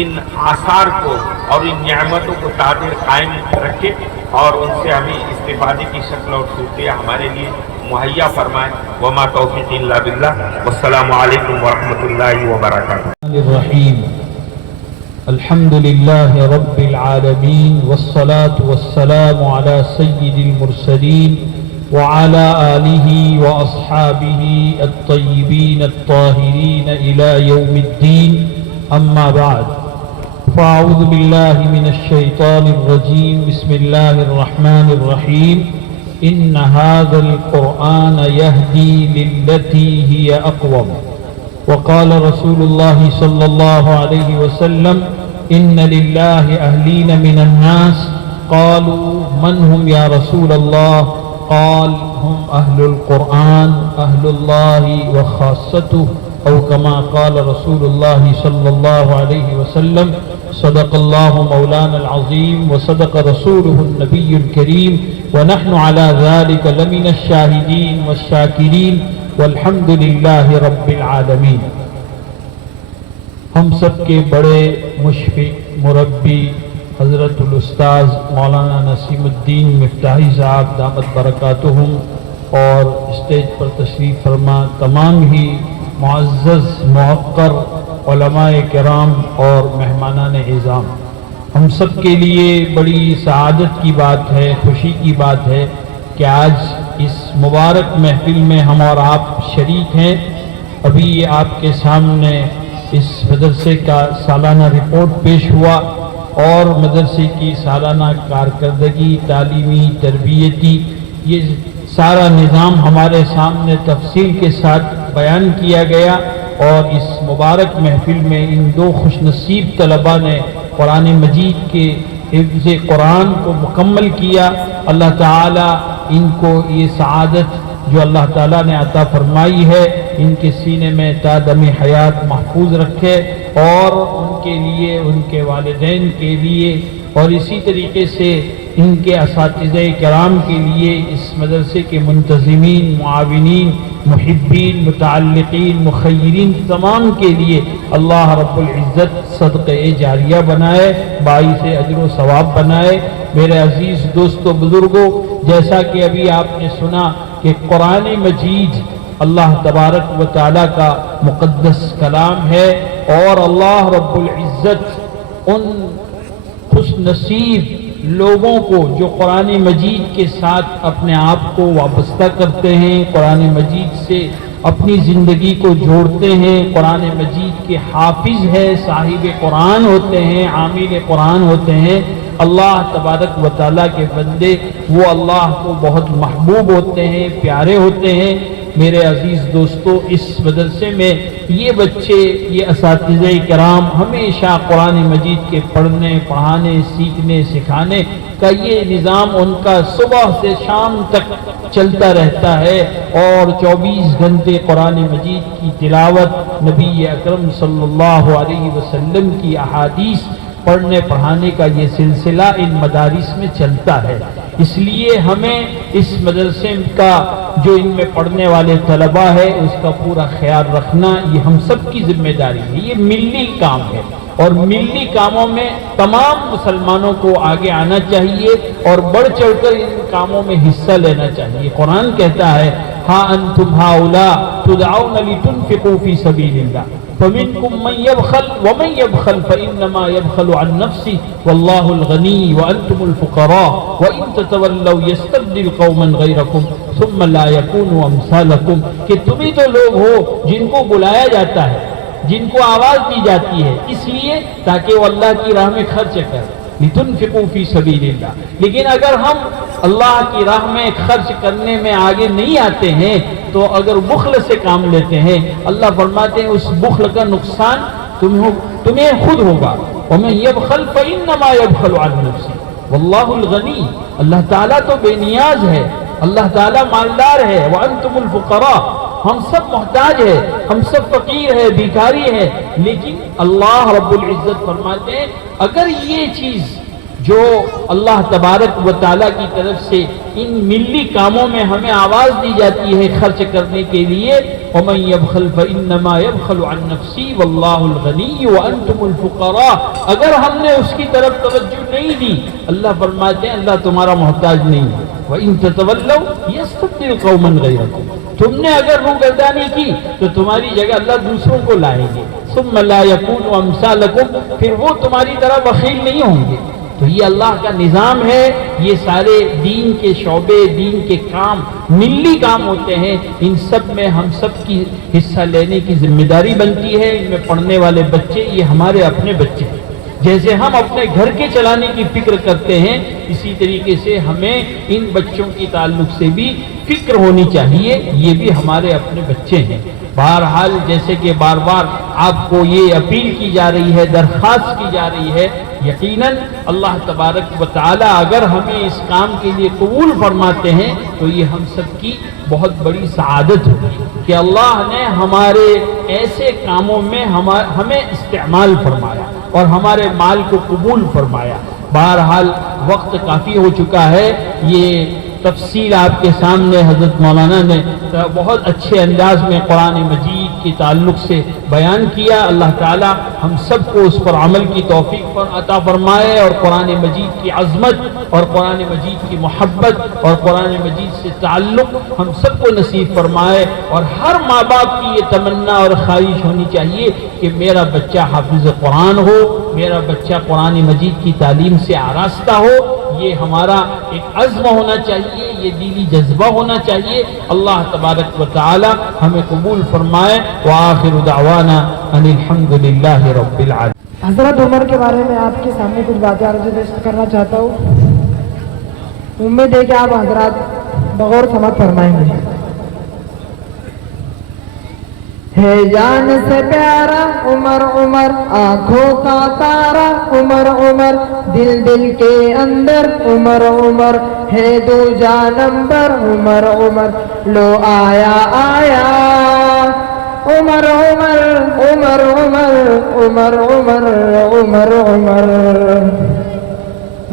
ان آثار کو اور ان نعمتوں کو تعبیر قائم رکھے اور ان سے ہمیں استفادے کی شکل اور صورتیں ہمارے لیے مہیا فرمائے. وما توفیق الا باللہ والسلام علیکم ورحمۃ اللہ وبرکاتہ. الرحیم الحمد للہ رب العالمین والصلاة والسلام على سید المرسلین وعلى آلہ واصحابہ الطیبین الطاہرین الى یوم الدین. اما بعد فاعوذ باللہ من الشیطان الرجیم. بسم اللہ الرحمن الرحیم. ان هذا القرآن يهدي للتي هي أقوم. وقال رسول الله صلى الله عليه وسلم إن لله أهلين من الناس. قالوا من هم يا رسول الله؟ قال هم أهل القرآن أهل الله وخاصته أو كما قال رسول الله صلى الله عليه وسلم. صدق الله مولانا العظيم وصدق رسوله النبي الكريم ونحن على ذلك لمن الشاهدين والشاكرين والحمد لله رب العالمين. ہم سب کے بڑے مشفق مربی حضرت الاستاذ مولانا نسیم الدین مفتاحی صاحب دامت برکاتہم اور اسٹیج پر تشریف فرما تمام ہی معزز موقر علماء کرام اور مہمانان اعظام، ہم سب کے لیے بڑی سعادت کی بات ہے، خوشی کی بات ہے کہ آج اس مبارک محفل میں ہم اور آپ شریک ہیں. ابھی آپ کے سامنے اس مدرسے کا سالانہ رپورٹ پیش ہوا اور مدرسے کی سالانہ کارکردگی تعلیمی تربیتی یہ سارا نظام ہمارے سامنے تفصیل کے ساتھ بیان کیا گیا. اور اس مبارک محفل میں ان دو خوش نصیب طلباء نے قرآن مجید کے حفظ قرآن کو مکمل کیا. اللہ تعالیٰ ان کو یہ سعادت جو اللہ تعالیٰ نے عطا فرمائی ہے ان کے سینے میں تا دم حیات محفوظ رکھے اور ان کے لیے ان کے والدین کے لیے اور اسی طریقے سے ان کے اساتذہ کرام کے لیے اس مدرسے کے منتظمین معاونین محبین متعلقین مخیرین تمام کے لیے اللہ رب العزت صدقہ جاریہ بنائے، باعث اجر و ثواب بنائے. میرے عزیز دوستو بزرگوں، جیسا کہ ابھی آپ نے سنا کہ قرآن مجید اللہ تبارک و تعالیٰ کا مقدس کلام ہے اور اللہ رب العزت ان خوش نصیب لوگوں کو جو قرآن مجید کے ساتھ اپنے آپ کو وابستہ کرتے ہیں، قرآن مجید سے اپنی زندگی کو جوڑتے ہیں، قرآن مجید کے حافظ ہے، صاحب قرآن ہوتے ہیں، عامل قرآن ہوتے ہیں، اللہ تبارک و تعالیٰ کے بندے وہ اللہ کو بہت محبوب ہوتے ہیں، پیارے ہوتے ہیں. میرے عزیز دوستو، اس مدرسے میں یہ بچے یہ اساتذہ کرام ہمیشہ قرآن مجید کے پڑھنے پڑھانے سیکھنے سکھانے کا یہ نظام ان کا صبح سے شام تک چلتا رہتا ہے اور 24 گھنٹے قرآن مجید کی تلاوت، نبی اکرم صلی اللہ علیہ وسلم کی احادیث پڑھنے پڑھانے کا یہ سلسلہ ان مدارس میں چلتا ہے. اس لیے ہمیں اس مدرسے کا جو ان میں پڑھنے والے طلباء ہے اس کا پورا خیال رکھنا یہ ہم سب کی ذمہ داری ہے. یہ ملی کام ہے اور ملی کاموں میں تمام مسلمانوں کو آگے آنا چاہیے اور بڑھ چڑھ کر ان کاموں میں حصہ لینا چاہیے. قرآن کہتا ہے ہاں انتم ہؤلاء تدعون لتنفقوا فی سبیل اللہ فمنکم من یبخل ومن یبخل فانما یبخل عن نفسه واللہ الغنی وانتم الفقراء وان تتولوا یستبدل قوما غیرکم ثم لا یکونوا امثالکم. کہ تم ہی تو لوگ ہو جن کو بلایا جاتا ہے، جن کو آواز دی جاتی ہے اس لیے تاکہ وہ اللہ کی راہ میں خرچ کریں، لتنفقوا فی سبیل اللہ. لیکن اگر ہم اللہ کی راہ میں خرچ کرنے میں آگے نہیں آتے ہیں تو اگر بخل سے کام لیتے ہیں، اللہ فرماتے ہیں اس بخل کا نقصان تمہیں خود ہوگا. ومن يبخل فإنما يبخل عن نفسه واللہ الغنی، اللہ تعالیٰ تو بے نیاز ہے، اللہ تعالیٰ مالدار ہے، وانتم الفقراء، ہم سب محتاج ہیں، ہم سب فقیر ہیں، بیکاری ہیں، لیکن اللہ رب العزت فرماتے ہیں اگر یہ چیز جو اللہ تبارک و تعالیٰ کی طرف سے ان ملی کاموں میں ہمیں آواز دی جاتی ہے خرچ کرنے کے لیے، وَمَن يَبْخَلْ فَإِنَّمَا يَبْخَلُ عَن نَفْسِهِ وَاللَّهُ الْغَنِيُّ وَأَنْتُمُ الْفُقَرَاءُ، اگر ہم نے اس کی طرف توجہ نہیں دی، اللہ فرماتے ہیں اللہ تمہارا محتاج نہیں ہے، وَإِن تَتَوَلَّوْا يَسْتَبْدِلْ قَوْمًا غَيْرَكُمْ، تم نے اگر روگردانی کی تو تمہاری جگہ اللہ دوسروں کو لائیں گے، ثُمَّ لَا يَكُونُ أَمْثَالَكُمْ، پھر وہ تمہاری طرح بخیل نہیں ہوں گے۔ تو یہ اللہ کا نظام ہے، یہ سارے دین کے شعبے، دین کے کام ملی کام ہوتے ہیں، ان سب میں ہم سب کی حصہ لینے کی ذمہ داری بنتی ہے۔ ان میں پڑھنے والے بچے یہ ہمارے اپنے بچے ہیں، جیسے ہم اپنے گھر کے چلانے کی فکر کرتے ہیں اسی طریقے سے ہمیں ان بچوں کی تعلق سے بھی فکر ہونی چاہیے، یہ بھی ہمارے اپنے بچے ہیں۔ بہرحال جیسے کہ بار بار آپ کو یہ اپیل کی جا رہی ہے، درخواست کی جا رہی ہے، یقیناً اللہ تبارک و تعالی اگر ہمیں اس کام کے لیے قبول فرماتے ہیں تو یہ ہم سب کی بہت بڑی سعادت ہوگی کہ اللہ نے ہمارے ایسے کاموں میں ہمیں استعمال فرمایا اور ہمارے مال کو قبول فرمایا۔ بہرحال وقت کافی ہو چکا ہے، یہ تفصیل آپ کے سامنے حضرت مولانا نے بہت اچھے انداز میں قرآن مجید کے تعلق سے بیان کیا۔ اللہ تعالی ہم سب کو اس پر عمل کی توفیق پر عطا فرمائے اور قرآن مجید کی عظمت اور قرآن مجید کی محبت اور قرآن مجید سے تعلق ہم سب کو نصیب فرمائے، اور ہر ماں باپ کی یہ تمنا اور خواہش ہونی چاہیے کہ میرا بچہ حافظ قرآن ہو، میرا بچہ قرآن مجید کی تعلیم سے آراستہ ہو۔ یہ ہمارا ایک عزم ہونا چاہیے، یہ دلی جذبہ ہونا چاہیے۔ اللہ تبارک و تعالی ہمیں قبول فرمائے۔ وآخر دعوانا ان الحمد للہ رب العالمین۔ حضرت عمر کے بارے میں آپ کے سامنے کچھ باتیں عرض کرنا چاہتا ہوں، امید ہے کہ آپ حضرات بغور سماعت فرمائیں گے۔ ہے جان سے پیارا عمر عمر، آنکھوں کا تارا عمر عمر، دل دل کے اندر عمر عمر، ہے دوجا نمبر عمر عمر، لو آیا آیا عمر عمر عمر عمر عمر عمر عمر عمر۔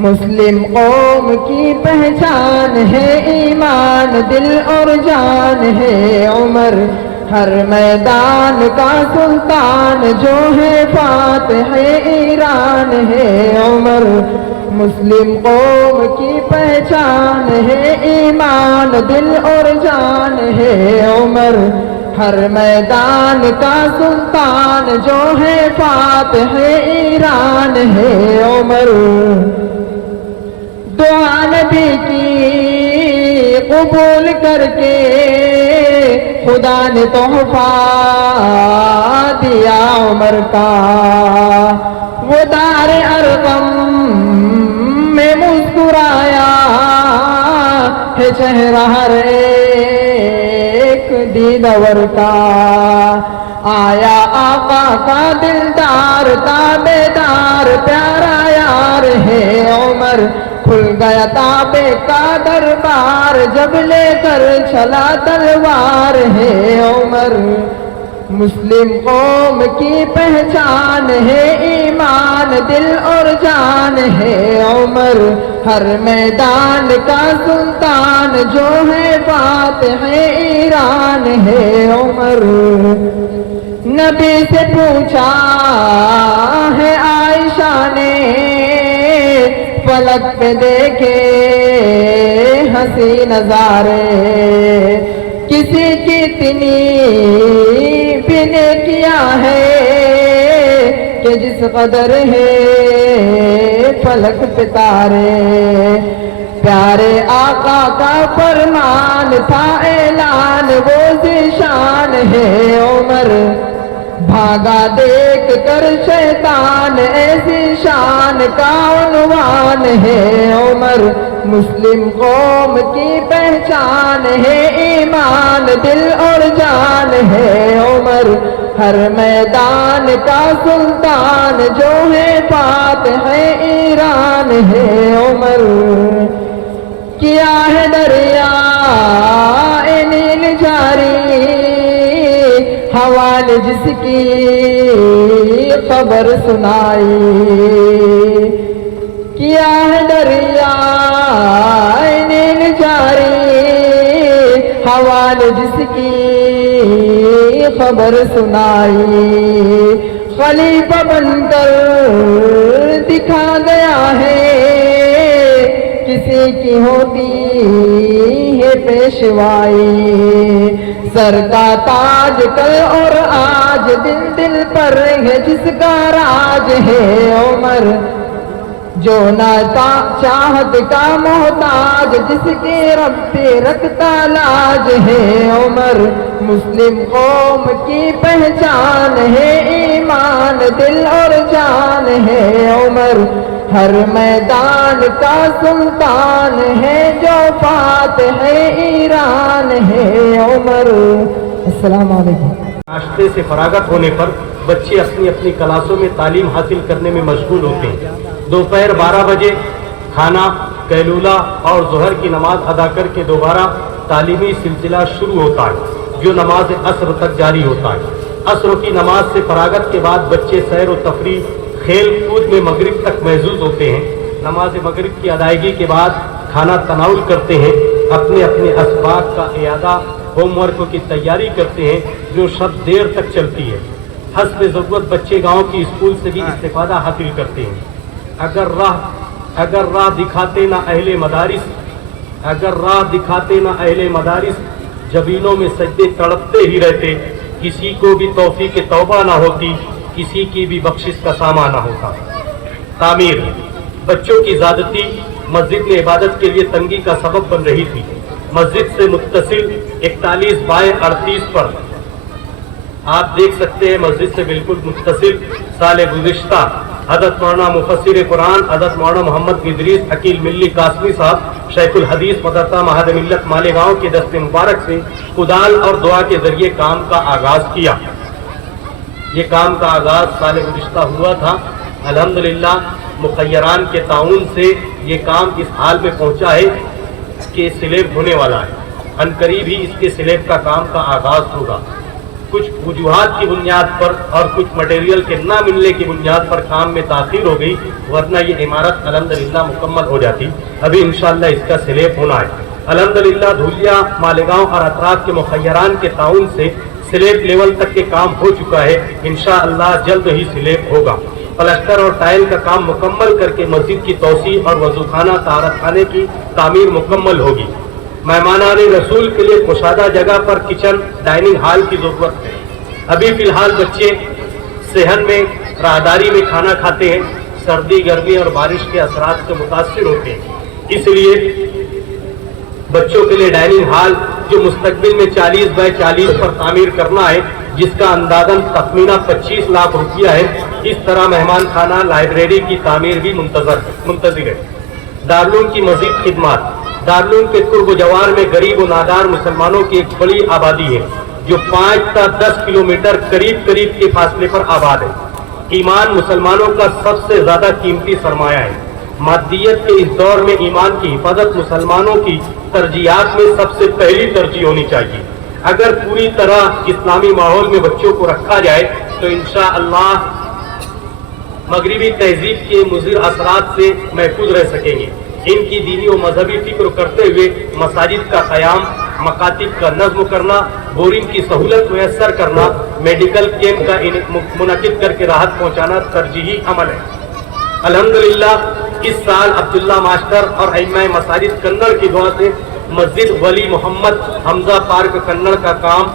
مسلم قوم کی پہچان ہے ایمان، دل اور جان ہے عمر، ہر میدان کا سلطان جو ہے فاتح ایران ہے عمر۔ مسلم قوم کی پہچان ہے ایمان، دل اور جان ہے عمر، ہر میدان کا سلطان جو ہے فاتح ایران ہے عمر۔ دعا نبی کی قبول کر کے خدا نے تحفہ دیا عمر کا، وہ دار ارقم میں مسکرایا ہے چہرہ ہر ایک دیدور کا، آیا آقا کا دلدار تابعدار پیارا یار ہے عمر، کھل گیا تابے کا دربار جب لے کر چلا تلوار ہے عمر۔ مسلم قوم کی پہچان ہے ایمان، دل اور جان ہے عمر، ہر میدان کا سلطان جو ہے فاتح ایران ہے عمر۔ نبی سے پوچھا ہے عائشہ نے، فلک پہ دیکھے ہنسی نظارے، کسی کی اتنی بھی نے کیا ہے کہ جس قدر ہے فلک پہ تارے، پیارے آقا کا فرمان تھا اعلان، وہ ذیشان ہے عمر، بھاگا دیکھ کر شیطان ایسی شان کا عنوان ہے عمر۔ مسلم قوم کی پہچان ہے ایمان، دل اور جان ہے عمر، ہر میدان کا سلطان جو ہے بات ہے ایران ہے عمر کیا ہے دریا نیل جاری ہوا نے جس کی خبر سنائی کیا ہے دریا نیل جاری ہوا نے جس کی خبر سنائی خلیفہ بن کر دکھا گیا ہے کسی کی ہوتی ہے پیشوائی سر کا تاج کل اور آج دل دل پر ہے جس کا راج ہے عمر جو نہ چاہت کا محتاج جس کے رب پہ رکھتا لاج ہے عمر مسلم قوم کی پہچان ہے ایمان دل اور جان ہے عمر ہر میدان کا سلطان ہے جو بات ہے ایران ہے عمر السلام علیکم ناشتے سے فراغت ہونے پر بچے اپنی اپنی کلاسوں میں تعلیم حاصل کرنے میں مشغول ہوتے ہیں دوپہر 12 بجے کھانا قیلولہ اور ظہر کی نماز ادا کر کے دوبارہ تعلیمی سلسلہ شروع ہوتا ہے جو نماز عصر تک جاری ہوتا ہے عصر کی نماز سے فراغت کے بعد بچے سیر و تفریح کھیل کود میں مغرب تک محظوظ ہوتے ہیں نماز مغرب کی ادائیگی کے بعد کھانا تناول کرتے ہیں اپنے اپنے اسباق کا اعادہ ہوم ورک کی تیاری کرتے ہیں جو شب دیر تک چلتی ہے حسب ضرورت بچے گاؤں کی اسکول سے بھی استفادہ حاصل کرتے ہیں اگر راہ دکھاتے نہ اہل مدارس جبینوں میں سجدے تڑپتے ہی رہتے کسی کو بھی توفیق توبہ نہ ہوتی کسی کی بھی بخشش کا سامان نہ ہوتا تعمیر بچوں کی زیادتی مسجد میں عبادت کے لیے تنگی کا سبب بن رہی تھی مسجد سے متصل 41/38 پر آپ دیکھ سکتے ہیں مسجد سے بالکل متصل سال گزشتہ حضرت مولانا مفسر قرآن حضرت مولانا محمد ادریس عقیل ملی قاسمی صاحب شیخ الحدیث مدرسہ مہد ملت مالیگاؤں کے دست مبارک سے کدال اور دعا کے ذریعے کام کا آغاز کیا یہ کام کا آغاز سال گزشتہ ہوا تھا الحمدللہ مخیران کے تعاون سے یہ کام اس حال میں پہنچا ہے کہ سلیب ہونے والا ہے عنقریب ہی اس کے سلیب کا کام کا آغاز ہوگا کچھ وجوہات کی بنیاد پر اور کچھ مٹیریل کے نہ ملنے کی بنیاد پر کام میں تاخیر ہو گئی ورنہ یہ عمارت الحمدللہ مکمل ہو جاتی ابھی انشاءاللہ اس کا سلیب ہونا ہے الحمدللہ دھولیا مالیگاؤں اور اطراف کے مخیران کے تعاون سے سلیب لیول تک کے کام ہو چکا ہے انشاءاللہ جلد ہی سلیب ہوگا پلسٹر اور ٹائل کا کام مکمل کر کے مسجد کی توسیع اور وضوخانہ طہارت خانے کی تعمیر مکمل ہوگی مہمانان رسول کے لیے کشادہ جگہ پر کچن ڈائننگ ہال کی ضرورت ہے ابھی فی الحال بچے صحن میں راہداری میں کھانا کھاتے ہیں سردی گرمی اور بارش کے اثرات سے متاثر ہوتے ہیں اس لیے بچوں کے لیے ڈائننگ ہال جو مستقبل میں 40/40 پر تعمیر کرنا ہے جس کا اندازاً تخمینہ 25 لاکھ روپیہ ہے اس طرح مہمان خانہ لائبریری کی تعمیر بھی منتظر ہے دارالعلوم کی مزید خدمات دارالعلوم کے قرب و جوار میں غریب و نادار مسلمانوں کی ایک بڑی آبادی ہے جو 5 تا 10 کلومیٹر قریب کے فاصلے پر آباد ہے ایمان مسلمانوں کا سب سے زیادہ قیمتی سرمایہ ہے مادیت کے اس دور میں ایمان کی حفاظت مسلمانوں کی ترجیحات میں سب سے پہلی ترجیح ہونی چاہیے اگر پوری طرح اسلامی ماحول میں بچوں کو رکھا جائے تو انشاءاللہ مغربی تہذیب کے مضر اثرات سے محفوظ رہ سکیں گے ان کی دینی و مذہبی فکر کرتے ہوئے مساجد کا قیام مکاتب کا نظم کرنا بورنگ کی سہولت میسر کرنا میڈیکل کیمپ کا منعقد کر کے راحت پہنچانا ترجیحی عمل ہے الحمدللہ اس سال عبداللہ ماسٹر اور ائمہ مساجد کنڑ کی دعا سے مسجد ولی محمد حمزہ پارک کنڑ کا کام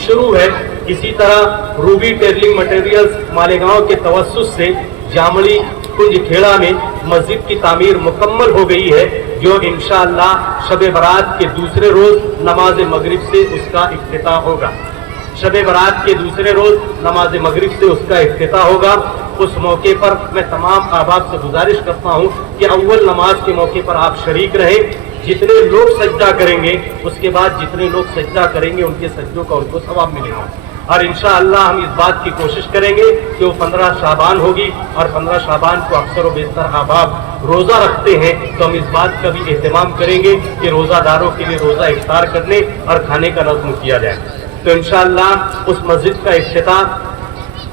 شروع ہے اسی طرح روبی ٹیرلنگ مٹیریلز مالیگاؤں کے توسط سے جامڑی کنج کھیڑا میں مسجد کی تعمیر مکمل ہو گئی ہے جو انشاءاللہ شب برات کے دوسرے روز نماز مغرب سے اس کا افتتاح ہوگا شب برات کے دوسرے روز نماز مغرب سے اس کا افتتاح ہوگا اس موقع پر میں تمام احباب سے گزارش کرتا ہوں کہ اول نماز کے موقع پر آپ شریک رہیں جتنے لوگ سجدہ کریں گے اس کے بعد جتنے لوگ سجدہ کریں گے ان کے سجدوں کا ان کو ثواب ملے گا اور انشاءاللہ ہم اس بات کی کوشش کریں گے کہ وہ 15 شعبان ہوگی، اور 15 شعبان کو اکثر و بیشتر احباب روزہ رکھتے ہیں، تو ہم اس بات کا بھی اہتمام کریں گے کہ روزہ داروں کے لیے روزہ افطار کرنے اور کھانے کا نظم کیا جائے۔ تو انشاءاللہ اس مسجد کا افتتاح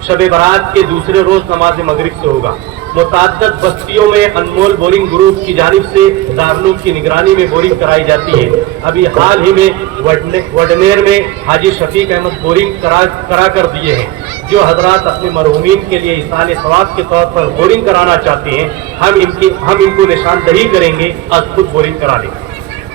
شب برات کے دوسرے روز نماز مغرب سے ہوگا۔ متعدد بستیوں میں انمول بورنگ گروپ کی جانب سے دارالعلوم کی نگرانی میں بورنگ کرائی جاتی ہے۔ ابھی حال ہی میں وڈنیر میں حاجی شفیق احمد بورنگ کرا کر دیے ہیں۔ جو حضرات اپنے مرحومین کے لیے ایصال ثواب کے طور پر بورنگ کرانا چاہتے ہیں، ہم ان کو نشاندہی کریں گے اور خود بورنگ کرا لیں۔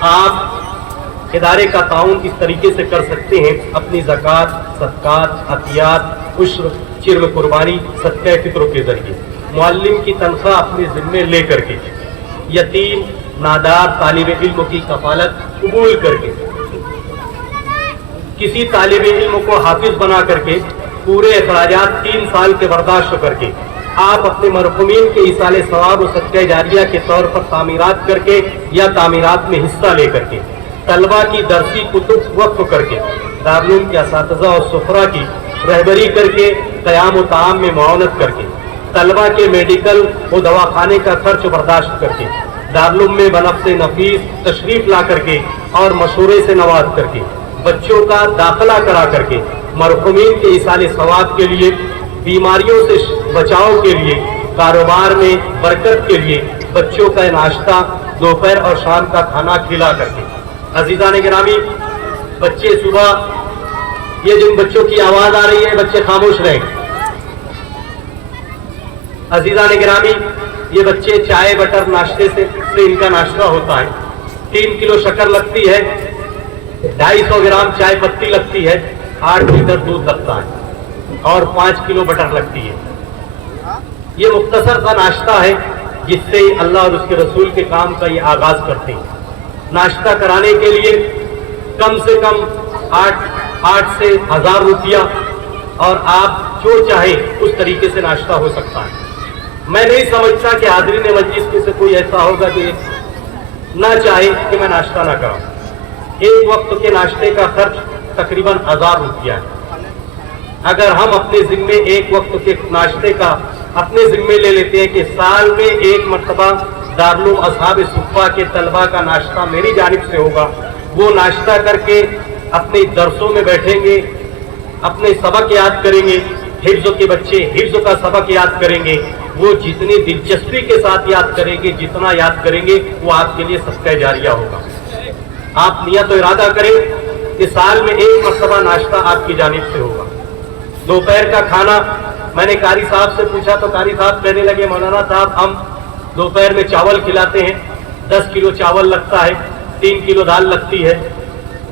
آپ ادارے کا تعاون اس طریقے سے کر سکتے ہیں، اپنی زکوٰۃ، صدقات، عطیات، عشر، چرم قربانی، صدقہ فطر کے ذریعے، معلم کی تنخواہ اپنے ذمے لے کر کے، یتیم نادار طالب علم کی کفالت قبول کر کے، کسی طالب علم کو حافظ بنا کر کے پورے اخراجات 3 سال کے برداشت کر کے آپ اپنے مرحومین کے ایصال ثواب و صدقہ جاریہ کے طور پر تعمیرات کر کے یا تعمیرات میں حصہ لے کر کے، طلبہ کی درسی کتب وقف کر کے، دارالعلوم کے اساتذہ اور سفراء کی رہبری کر کے، قیام و طعام میں معاونت کر کے، طلبہ کے میڈیکل و دواخانے کا خرچ برداشت کر کے، دارالعلوم میں بنفس نفیس تشریف لا کر کے اور مشورے سے نواز کر کے، بچوں کا داخلہ کرا کر کے، مرحومین کے ایصال ثواب کے لیے، بیماریوں سے بچاؤ کے لیے، کاروبار میں برکت کے لیے بچوں کا ناشتہ، دوپہر اور شام کا کھانا کھلا کر کے۔ عزیزان گرامی، بچے صبح، یہ جن بچوں کی آواز آ رہی ہے بچے خاموش رہیں۔ عزیزان گرامی، یہ بچے چائے بٹر ناشتے سے ان کا ناشتہ ہوتا ہے۔ 3 کلو شکر لگتی ہے، 250 گرام چائے پتی لگتی ہے، 8 لیٹر دودھ لگتا ہے اور 5 کلو بٹر لگتی ہے۔ یہ مختصر سا ناشتہ ہے جس سے اللہ اور اس کے رسول کے کام کا یہ آغاز کرتے ہیں۔ ناشتہ کرانے کے لیے کم سے کم 8 سے 1000 روپیہ، اور آپ جو چاہیں اس طریقے سے ناشتہ ہو سکتا ہے۔ میں نہیں سمجھتا کہ حاضرین مجلس میں سے کوئی ایسا ہوگا کہ نہ چاہے کہ میں ناشتہ نہ کراؤں۔ ایک وقت کے ناشتے کا خرچ تقریباً 1000 روپیہ ہے۔ اگر ہم اپنے ذمے ایک وقت کے ناشتے کا اپنے ذمے لے لیتے ہیں کہ سال میں ایک مرتبہ دارالعلوم اصحاب صفہ کے طلبہ کا ناشتہ میری جانب سے ہوگا، وہ ناشتہ کر کے اپنے درسوں میں بیٹھیں گے، اپنے سبق یاد کریں گے، حفظ کے بچے حفظ کا سبق یاد کریں گے، وہ جتنی دلچسپی کے ساتھ یاد کریں گے، جتنا یاد کریں گے وہ آپ کے لیے صدقہ جاریہ ہوگا۔ آپ نیت و ارادہ کریں کہ سال میں ایک مرتبہ ناشتہ آپ کی جانب سے ہوگا۔ دوپہر کا کھانا میں نے قاری صاحب سے پوچھا تو قاری صاحب کہنے لگے مولانا صاحب ہم دوپہر میں چاول کھلاتے ہیں، 10 کلو چاول لگتا ہے، 3 کلو دال لگتی ہے۔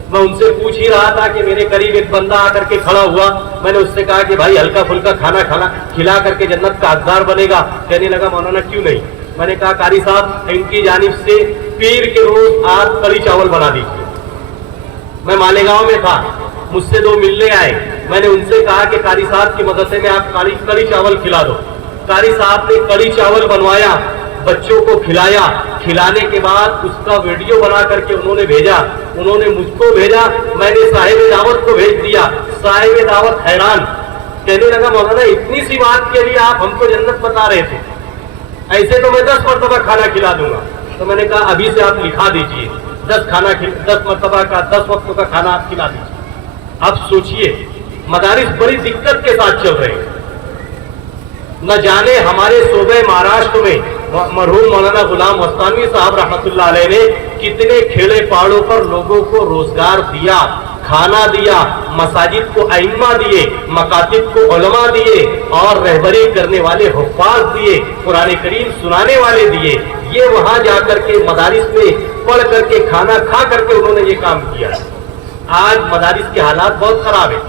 میں ان سے پوچھ ہی رہا تھا کہ میرے قریب ایک بندہ آ کر کے کھڑا ہوا، میں نے اس سے کہا کہ بھائی ہلکا پھلکا کھانا کھلا کر کے جنت کا حقدار بنے گا۔ کہنے لگا مولانا کیوں نہیں؟ میں نے کہا قاری صاحب ان کی جانب سے پیر کے روز آپ کڑی چاول بنا دیجیے۔ میں مالیگاؤں میں تھا، مجھ سے 2 ملنے آئے، میں نے ان سے کہا کہ قاری صاحب کی مدد سے میں آپ کڑی چاول کھلا دو۔ قاری صاحب نے کڑی چاول بنوایا، بچوں کو کھلایا، کھلانے کے بعد اس کا ویڈیو بنا کر کے انہوں نے بھیجا، انہوں نے مجھ کو بھیجا، میں نے صاحب دعوت کو بھیج دیا۔ صاحب دعوت حیران، کہنے لگا مولانا اتنی سی بات کے لیے آپ ہم کو جنت بتا رہے تھے، ایسے تو میں 10 مرتبہ کھانا کھلا دوں گا۔ تو میں نے کہا ابھی سے آپ لکھا دیجئے 10 مرتبہ کا 10 وقتوں کا کھانا آپ کھلا دیجیے۔ اب سوچئے مدارس بڑی دقت کے ساتھ چل رہے ہیں۔ نہ جانے ہمارے صوبہ مہاراشٹر میں مرحوم مولانا غلام مستانوی صاحب رحمۃ اللہ علیہ نے کتنے کھیڑے پہاڑوں پر لوگوں کو روزگار دیا، کھانا دیا، مساجد کو ائمہ دیے، مکاتب کو علماء دیے، اور رہبری کرنے والے حفاظ دیے، قرآن کریم سنانے والے دیے۔ یہ وہاں جا کر کے مدارس میں پڑھ کر کے کھانا کھا کر کے انہوں نے یہ کام کیا۔ آج مدارس کے حالات بہت خراب ہیں،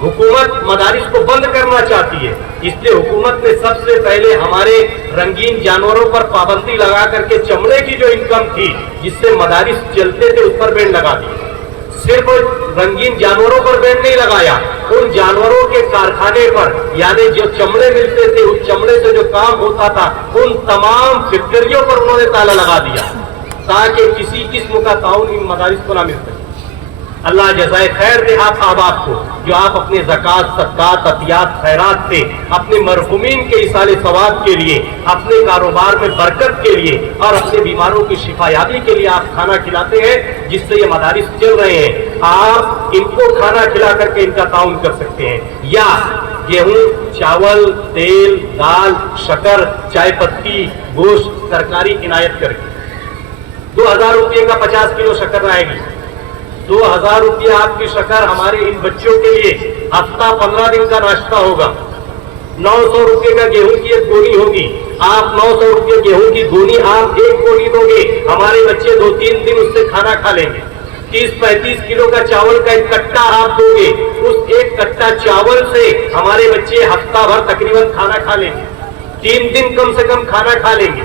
حکومت مدارس کو بند کرنا چاہتی ہے، اس لیے حکومت نے سب سے پہلے ہمارے رنگین جانوروں پر پابندی لگا کر کے چمڑے کی جو انکم تھی جس سے مدارس چلتے تھے اس پر بین لگا دی۔ صرف رنگین جانوروں پر بین نہیں لگایا، ان جانوروں کے کارخانے پر، یعنی جو چمڑے ملتے تھے اس چمڑے سے جو کام ہوتا تھا ان تمام فیکٹریوں پر انہوں نے تالا لگا دیا تاکہ کسی قسم کا تعاون ان مدارس کو نہ مل سکے۔ اللہ جزائے خیر دے آپ احباب کو، جو آپ اپنے زکوٰۃ، صدقات، عطیات، خیرات سے اپنے مرحومین کے ایصال ثواب کے لیے، اپنے کاروبار میں برکت کے لیے اور اپنے بیماروں کی شفا یابی کے لیے آپ کھانا کھلاتے ہیں، جس سے یہ مدارس چل رہے ہیں۔ آپ ان کو کھانا کھلا کر کے ان کا تعاون کر سکتے ہیں، یا گیہوں، چاول، تیل، دال، شکر، چائے پتی، گوشت، ترکاری عنایت کر کے 2000 روپے کا 50 کلو شکر رہے گی۔ 2000 روپیہ آپ کی شکر ہمارے ان بچوں کے لیے ہفتہ 15 دن کا ناشتہ ہوگا۔ 900 روپے کا گیہوں کی ایک گونی ہوگی، آپ 900 روپے گیہوں کی گونی آپ ایک گونی دو گے، ہمارے بچے 2-3 دن اس سے کھانا کھا لیں گے۔ 30-35 کلو کا چاول کا ایک کٹا آپ دو گے، اس ایک کٹا چاول سے ہمارے بچے ہفتہ بھر تقریباً کھانا کھا لیں گے، 3 دن کم سے کم کھانا کھا لیں گے۔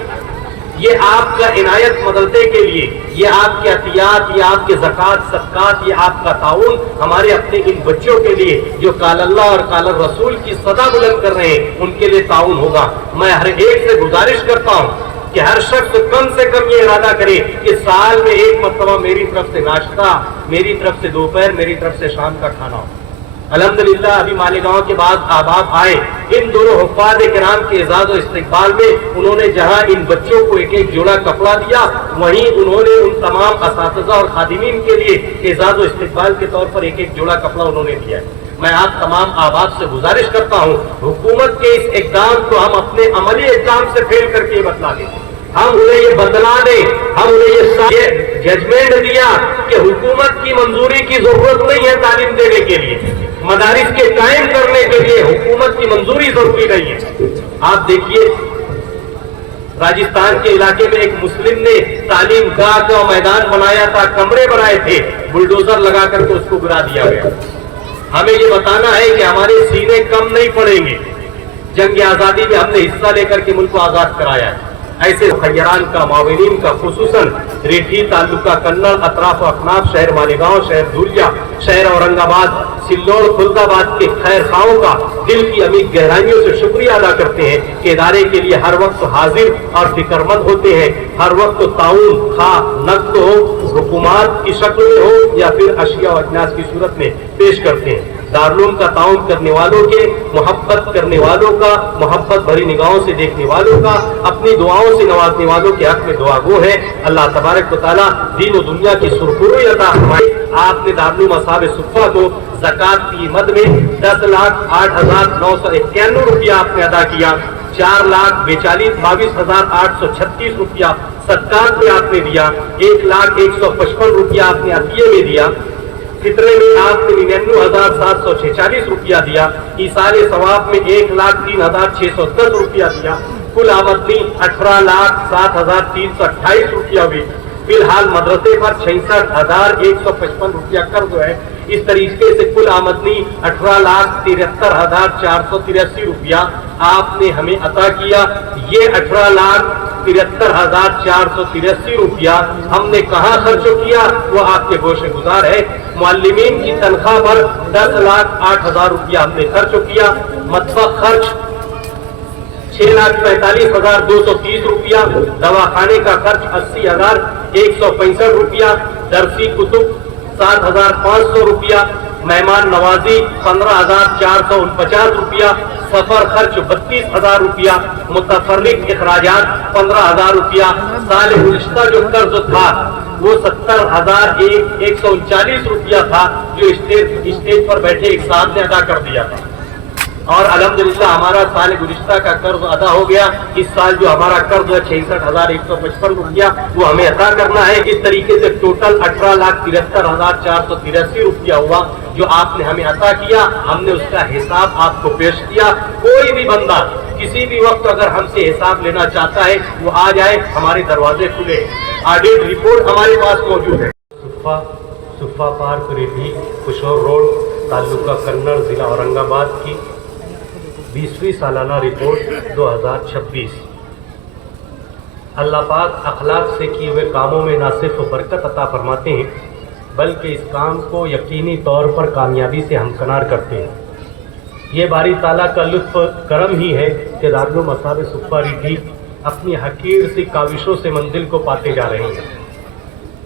یہ آپ کا عنایت مدرسے کے لیے، یہ آپ کے عطیات، یہ آپ کے زکوٰۃ، صدقات، یہ آپ کا تعاون ہمارے اپنے ان بچوں کے لیے جو قال اللہ اور قال الرسول کی صدا بلند کر رہے ہیں، ان کے لیے تعاون ہوگا۔ میں ہر ایک سے گزارش کرتا ہوں کہ ہر شخص کم سے کم یہ ارادہ کرے کہ سال میں ایک مرتبہ میری طرف سے ناشتہ، میری طرف سے دوپہر، میری طرف سے شام کا کھانا ہو۔ الحمدللہ ابھی مالیگاؤں کے بعد احباب آئے، ان دونوں حفاظ کرام کے اعزاز و استقبال میں انہوں نے جہاں ان بچوں کو ایک ایک جوڑا کپڑا دیا، وہیں انہوں نے ان تمام اساتذہ اور خادمین کے لیے اعزاز و استقبال کے طور پر ایک ایک جوڑا کپڑا انہوں نے دیا ہے۔ میں آپ تمام احباب سے گزارش کرتا ہوں، حکومت کے اس اقدام کو ہم اپنے عملی اقدام سے پھیل کر کے یہ بتلا دیں، ہم انہیں یہ بتلا دیں، ہم انہیں یہ ججمنٹ دیا کہ حکومت کی منظوری کی ضرورت نہیں ہے تعلیم دینے کے لیے، مدارس کے قائم کرنے کے لیے حکومت کی منظوری ضروری نہیں ہے۔ آپ دیکھیے راجستھان کے علاقے میں ایک مسلم نے تعلیم گاہ کا میدان بنایا تھا، کمرے بنائے تھے، بلڈوزر لگا کر کے اس کو گرا دیا گیا۔ ہمیں یہ بتانا ہے کہ ہمارے سینے کم نہیں پڑیں گے، جنگ آزادی میں ہم نے حصہ لے کر کے ملک کو آزاد کرایا ہے۔ ایسے خیران کا، معاونین کا، خصوصاً ریٹھی تعلقہ کنڑ، اطراف و اکناف، شہر مالیگاؤں، شہر دھولیا، شہر اورنگ آباد، سلوڑ، خلد آباد کے خیر خواہوں کا دل کی عمیق گہرائیوں سے شکریہ ادا کرتے ہیں کہ ادارے کے لیے ہر وقت حاضر اور فکر مند ہوتے ہیں، ہر وقت تعاون خواہ نقد ہو، حکومات کی شکل میں ہو یا پھر اشیاء و اجناس کی صورت میں پیش کرتے ہیں۔ دارالعلوم کا تعاون کرنے والوں کے، محبت کرنے والوں کا، محبت بھری نگاہوں سے دیکھنے والوں کا، اپنی دعاؤں سے نوازنے والوں کے حق میں دعا گو ہے۔ اللہ تبارک و تعالیٰ دین و دنیا کی سرخروئی عطا فرمائے۔ آپ نے دارالعلوم اصحاب صفہ کو زکوٰۃ کی مد میں 10,08,991 روپیہ آپ نے ادا کیا، 4,42,22,836 روپیہ صدقات میں آپ نے دیا، 1,01,55 روپیہ آپ نے عطیے میں دیا، فطرے میں آپ نے 99,746 روپیہ دیا، ایصال ثواب میں 1,03,610 روپیہ دیا، کل آمدنی 18,07,328 روپیہ ہوئی۔ فی الحال مدرسے پر 66,155 روپیہ قرض ہے۔ اس طریقے سے کل آمدنی 18,73,483 روپیہ آپ نے ہمیں عطا کیا۔ یہ 18,73,483 روپیہ ہم نے کہاں خرچ کیا وہ آپ کے گوشے گزار ہے۔ معلمین کی تنخواہ پر 10,08,000 روپیہ ہم نے خرچ کیا، مطبخ خرچ 6,45,230 روپیہ، دواخانے کا خرچ 80,165 روپیہ، درسی کتب 7,500 روپیہ، مہمان نوازی 15,449 روپیہ، سفر خرچ 32,000 روپیہ، متفرق اخراجات 15,000 روپیہ۔ سال گزشتہ جو قرض تھا وہ 70,139 روپیہ تھا جو اسٹیج پر بیٹھے ایک صاحب نے ادا کر دیا تھا، اور الحمدللہ ہمارا سال گزشتہ کا قرض ادا ہو گیا۔ اس سال جو ہمارا قرض ہے 66,155 روپیہ وہ ہمیں عطا کرنا ہے۔ اس طریقے سے ٹوٹل 18,73,483 روپیہ ہوا جو آپ نے ہمیں عطا کیا۔ ہم نے اس کا حساب آپ کو پیش کیا۔ کوئی بھی بندہ کسی بھی وقت اگر ہم سے حساب لینا چاہتا ہے وہ آ جائے، ہمارے دروازے کھلے، آڈٹ رپورٹ ہمارے پاس موجود ہے۔ صفہ پارک ریٹھی کشور روڈ تعلقہ کنڑ ضلع اورنگ آباد کی 20ویں سالانہ رپورٹ 2026۔ اللہ پاک اخلاق سے کیے ہوئے کاموں میں نہ صرف برکت عطا فرماتے ہیں بلکہ اس کام کو یقینی طور پر کامیابی سے ہمکنار کرتے ہیں۔ یہ باری تعالیٰ کا لطف کرم ہی ہے کہ دارالعلوم اصحاب صفہ ریٹھی اپنی حقیر سی کاوشوں سے منزل کو پاتے جا رہے ہیں۔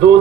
2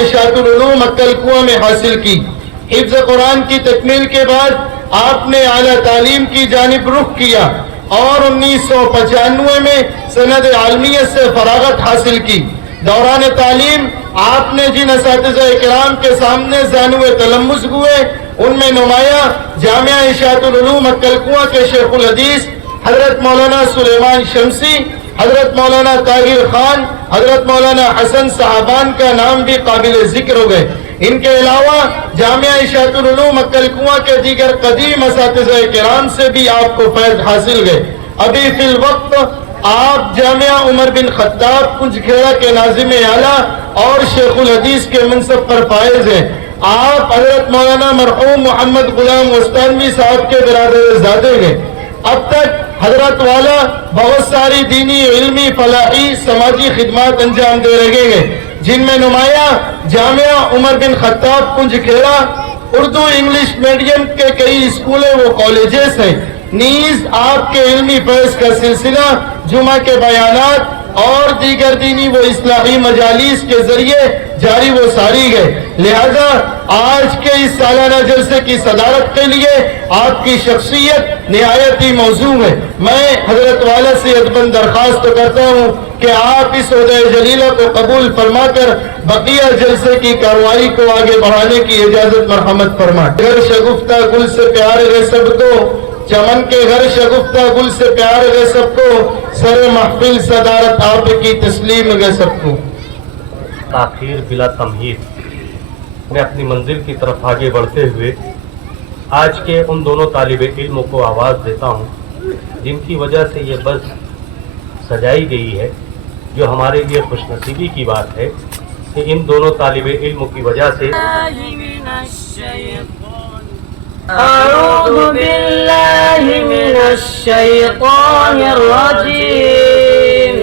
اشاعت العلوم عقل کنواں میں حاصل کی۔ حفظ قرآن کی تکمیل کے بعد آپ نے اعلیٰ تعلیم کی جانب رخ کیا اور 1995 میں سند عالمیت سے فراغت حاصل کی۔ دوران تعلیم آپ نے جن اساتذہ کرام کے سامنے زانو تلمذ ہوئے ان میں نمایاں جامعہ اشاعت العلوم عقل کنواں کے شیخ الحدیث حضرت مولانا سلیمان شمسی، حضرت مولانا طاہر خان، حضرت مولانا حسن صاحبان کا نام بھی قابل ذکر ہو گئے۔ ان کے علاوہ جامعہ اشاعت العلوم عقل کنواں کے دیگر قدیم اساتذہ کرام سے بھی آپ کو فیض حاصل گئے۔ ابھی فی الوقت آپ جامعہ عمر بن خطاب کنج کھیڑا کے ناظم اعلیٰ اور شیخ الحدیث کے منصب پر فائز ہیں۔ آپ حضرت مولانا مرحوم محمد غلام وستانوی صاحب کے برادر زادے ہیں۔ اب تک حضرت والا بہت ساری دینی، علمی، فلاحی، سماجی خدمات انجام دے رہے ہیں، جن میں نمایاں جامعہ عمر بن خطاب کنج کھیڑا، اردو انگلش میڈیم کے کئی اسکولیں و کالجز ہیں، نیز آپ کے علمی فیض کا سلسلہ جمعہ کے بیانات اور دیگر دینی و اصلاحی مجالس کے ذریعے جاری و ساری ہے۔ لہذا آج کے اس سالانہ جلسے کی صدارت کے لیے آپ کی شخصیت نہایت ہی موزوں ہے۔ میں حضرت والا سے ادباً درخواست کرتا ہوں کہ آپ اس عہدہ جلیلہ کو قبول فرما کر بقیہ جلسے کی کارروائی کو آگے بڑھانے کی اجازت مرحمت فرمائیں۔ گھر شگفتہ گل سے پیار ہے سب کو، چمن کے گھر شگفتہ گل سے پیار ہے سب کو، سر محفل صدارت آپ کی تسلیم ہے سب کو۔ تاخیر بلا تمہید میں اپنی منزل کی طرف آگے بڑھتے ہوئے آج کے ان دونوں طالب علموں کو آواز دیتا ہوں جن کی وجہ سے یہ بس سجائی گئی ہے، جو ہمارے لیے خوش نصیبی کی بات ہے کہ ان دونوں طالب علموں کی وجہ سے أعوذ بالله من الشيطان الرجيم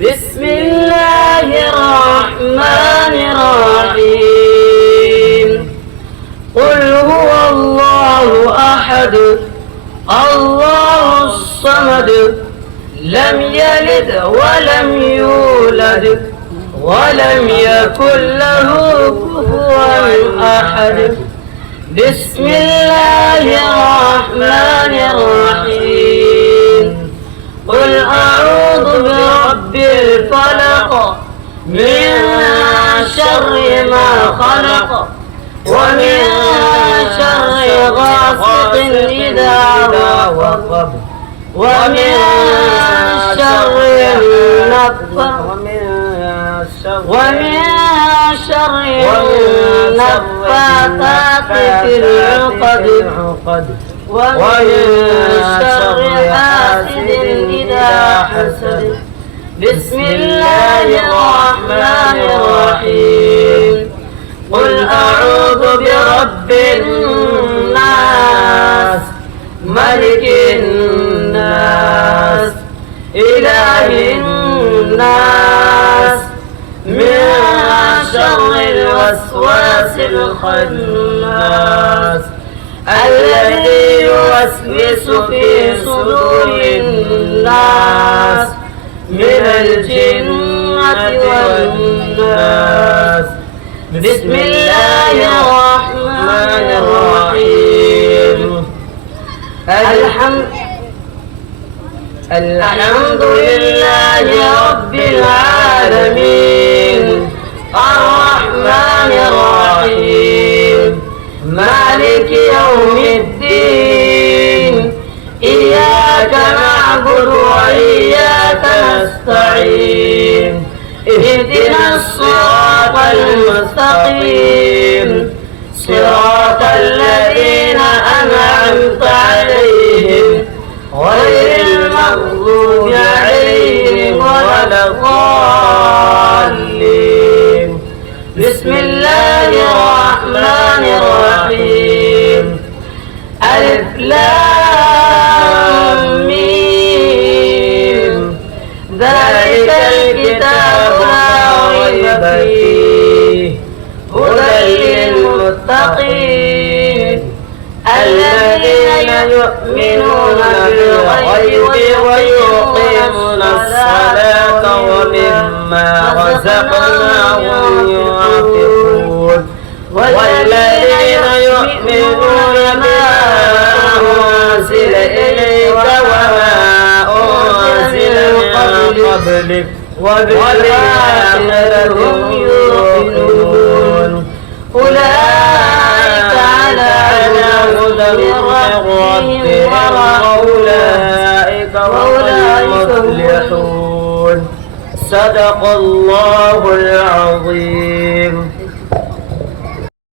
بسم الله الرحمن الرحيم قل هو الله أحد الله الصمد لم يلد ولم يولد ولم يكن له كفوا أحد بسم الله الرحمن الرحيم قل أعوذ برب الفلق من شر ما خلق ومن شر غاسق إذا وقب ومن شر النفاثات في العقد ومن شر حاسد إذا حسد بسم الله الرحمن الرحيم قل أعوذ برب الناس ملك الناس إله الناس من شر الوسواس الخناس الذي يوسوس في صدور الناس من الجنة والناس بسم الله الرحمن الرحيم الحمد لله رب العالمين الرحمن الرحيم مالك يوم الدين إياك نعبد وإياك نستعين اهدنا الصراط المستقيم صراط الذين أنعمت عليهم غير المغضوب عليهم ولا الضالين بسم الله الرحمن الرحيم ألف لام ميم ذلك الكتاب لا ريب فيه هدى للمتقين الذين يؤمنون بالغيب ويقيمون الصلاة ومما مما رزقناهم ينفقون والذين يؤمنون بما أنزل إليك وما أنزل من قبلك وبالآخرة هم يوقنون أولئك على هدى من ربهم وأولئك هم المفلحون صدق الله العظيم.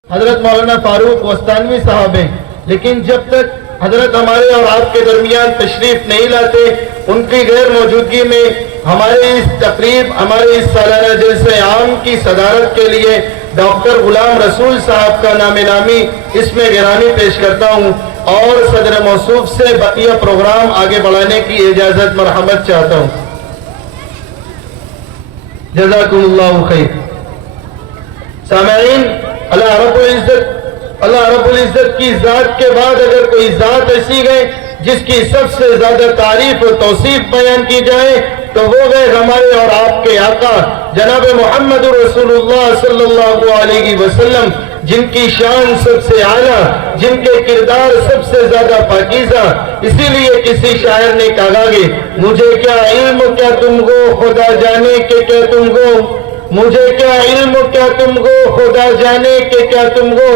حضرت مولانا فاروق وستانوی صاحب ہیں، لیکن جب تک حضرت ہمارے اور آپ کے درمیان تشریف نہیں لاتے، ان کی غیر موجودگی میں ہمارے اس تقریب، ہمارے اس سالانہ جلسہ عام کی صدارت کے لیے ڈاکٹر غلام رسول صاحب کا نام نامی اس میں گرامی پیش کرتا ہوں اور صدر موصوف سے بقیہ پروگرام آگے بڑھانے کی اجازت مرحمت چاہتا ہوں. جزاکم اللہ خیر. سامعین، اللہ رب العزت کی ذات کے بعد اگر کوئی ذات ایسی ہے جس کی سب سے زیادہ تعریف و توصیف بیان کی جائے تو وہ گئے ہمارے اور آپ کے آقا جناب محمد رسول اللہ صلی اللہ علیہ وسلم، جن کی شان سب سے اعلیٰ، جن کے کردار سب سے زیادہ پاکیزہ. اسی لیے کسی شاعر نے کہا کہ مجھے کیا علم کیا تم کو خدا جانے کہ کیا تم کو، مجھے کیا علم کیا تم کو خدا جانے کہ کیا تم کو،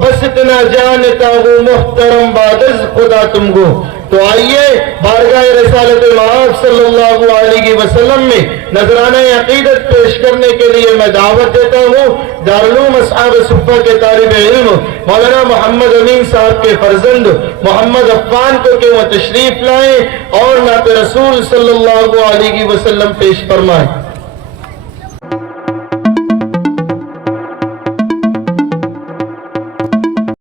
بس اتنا جانتا ہوں محترم بعد از خدا تم کو. تو آئیے بارگاہ رسالت معاف صلی اللہ علیہ وسلم میں نذرانہ عقیدت پیش کرنے کے لیے میں دعوت دیتا ہوں دارالعلوم اصحاب صفہ کے طالب علم مولانا محمد امین صاحب کے فرزند محمد عفان کو کہ وہ تشریف لائیں اور نعت رسول صلی اللہ علیہ وسلم پیش فرمائیں.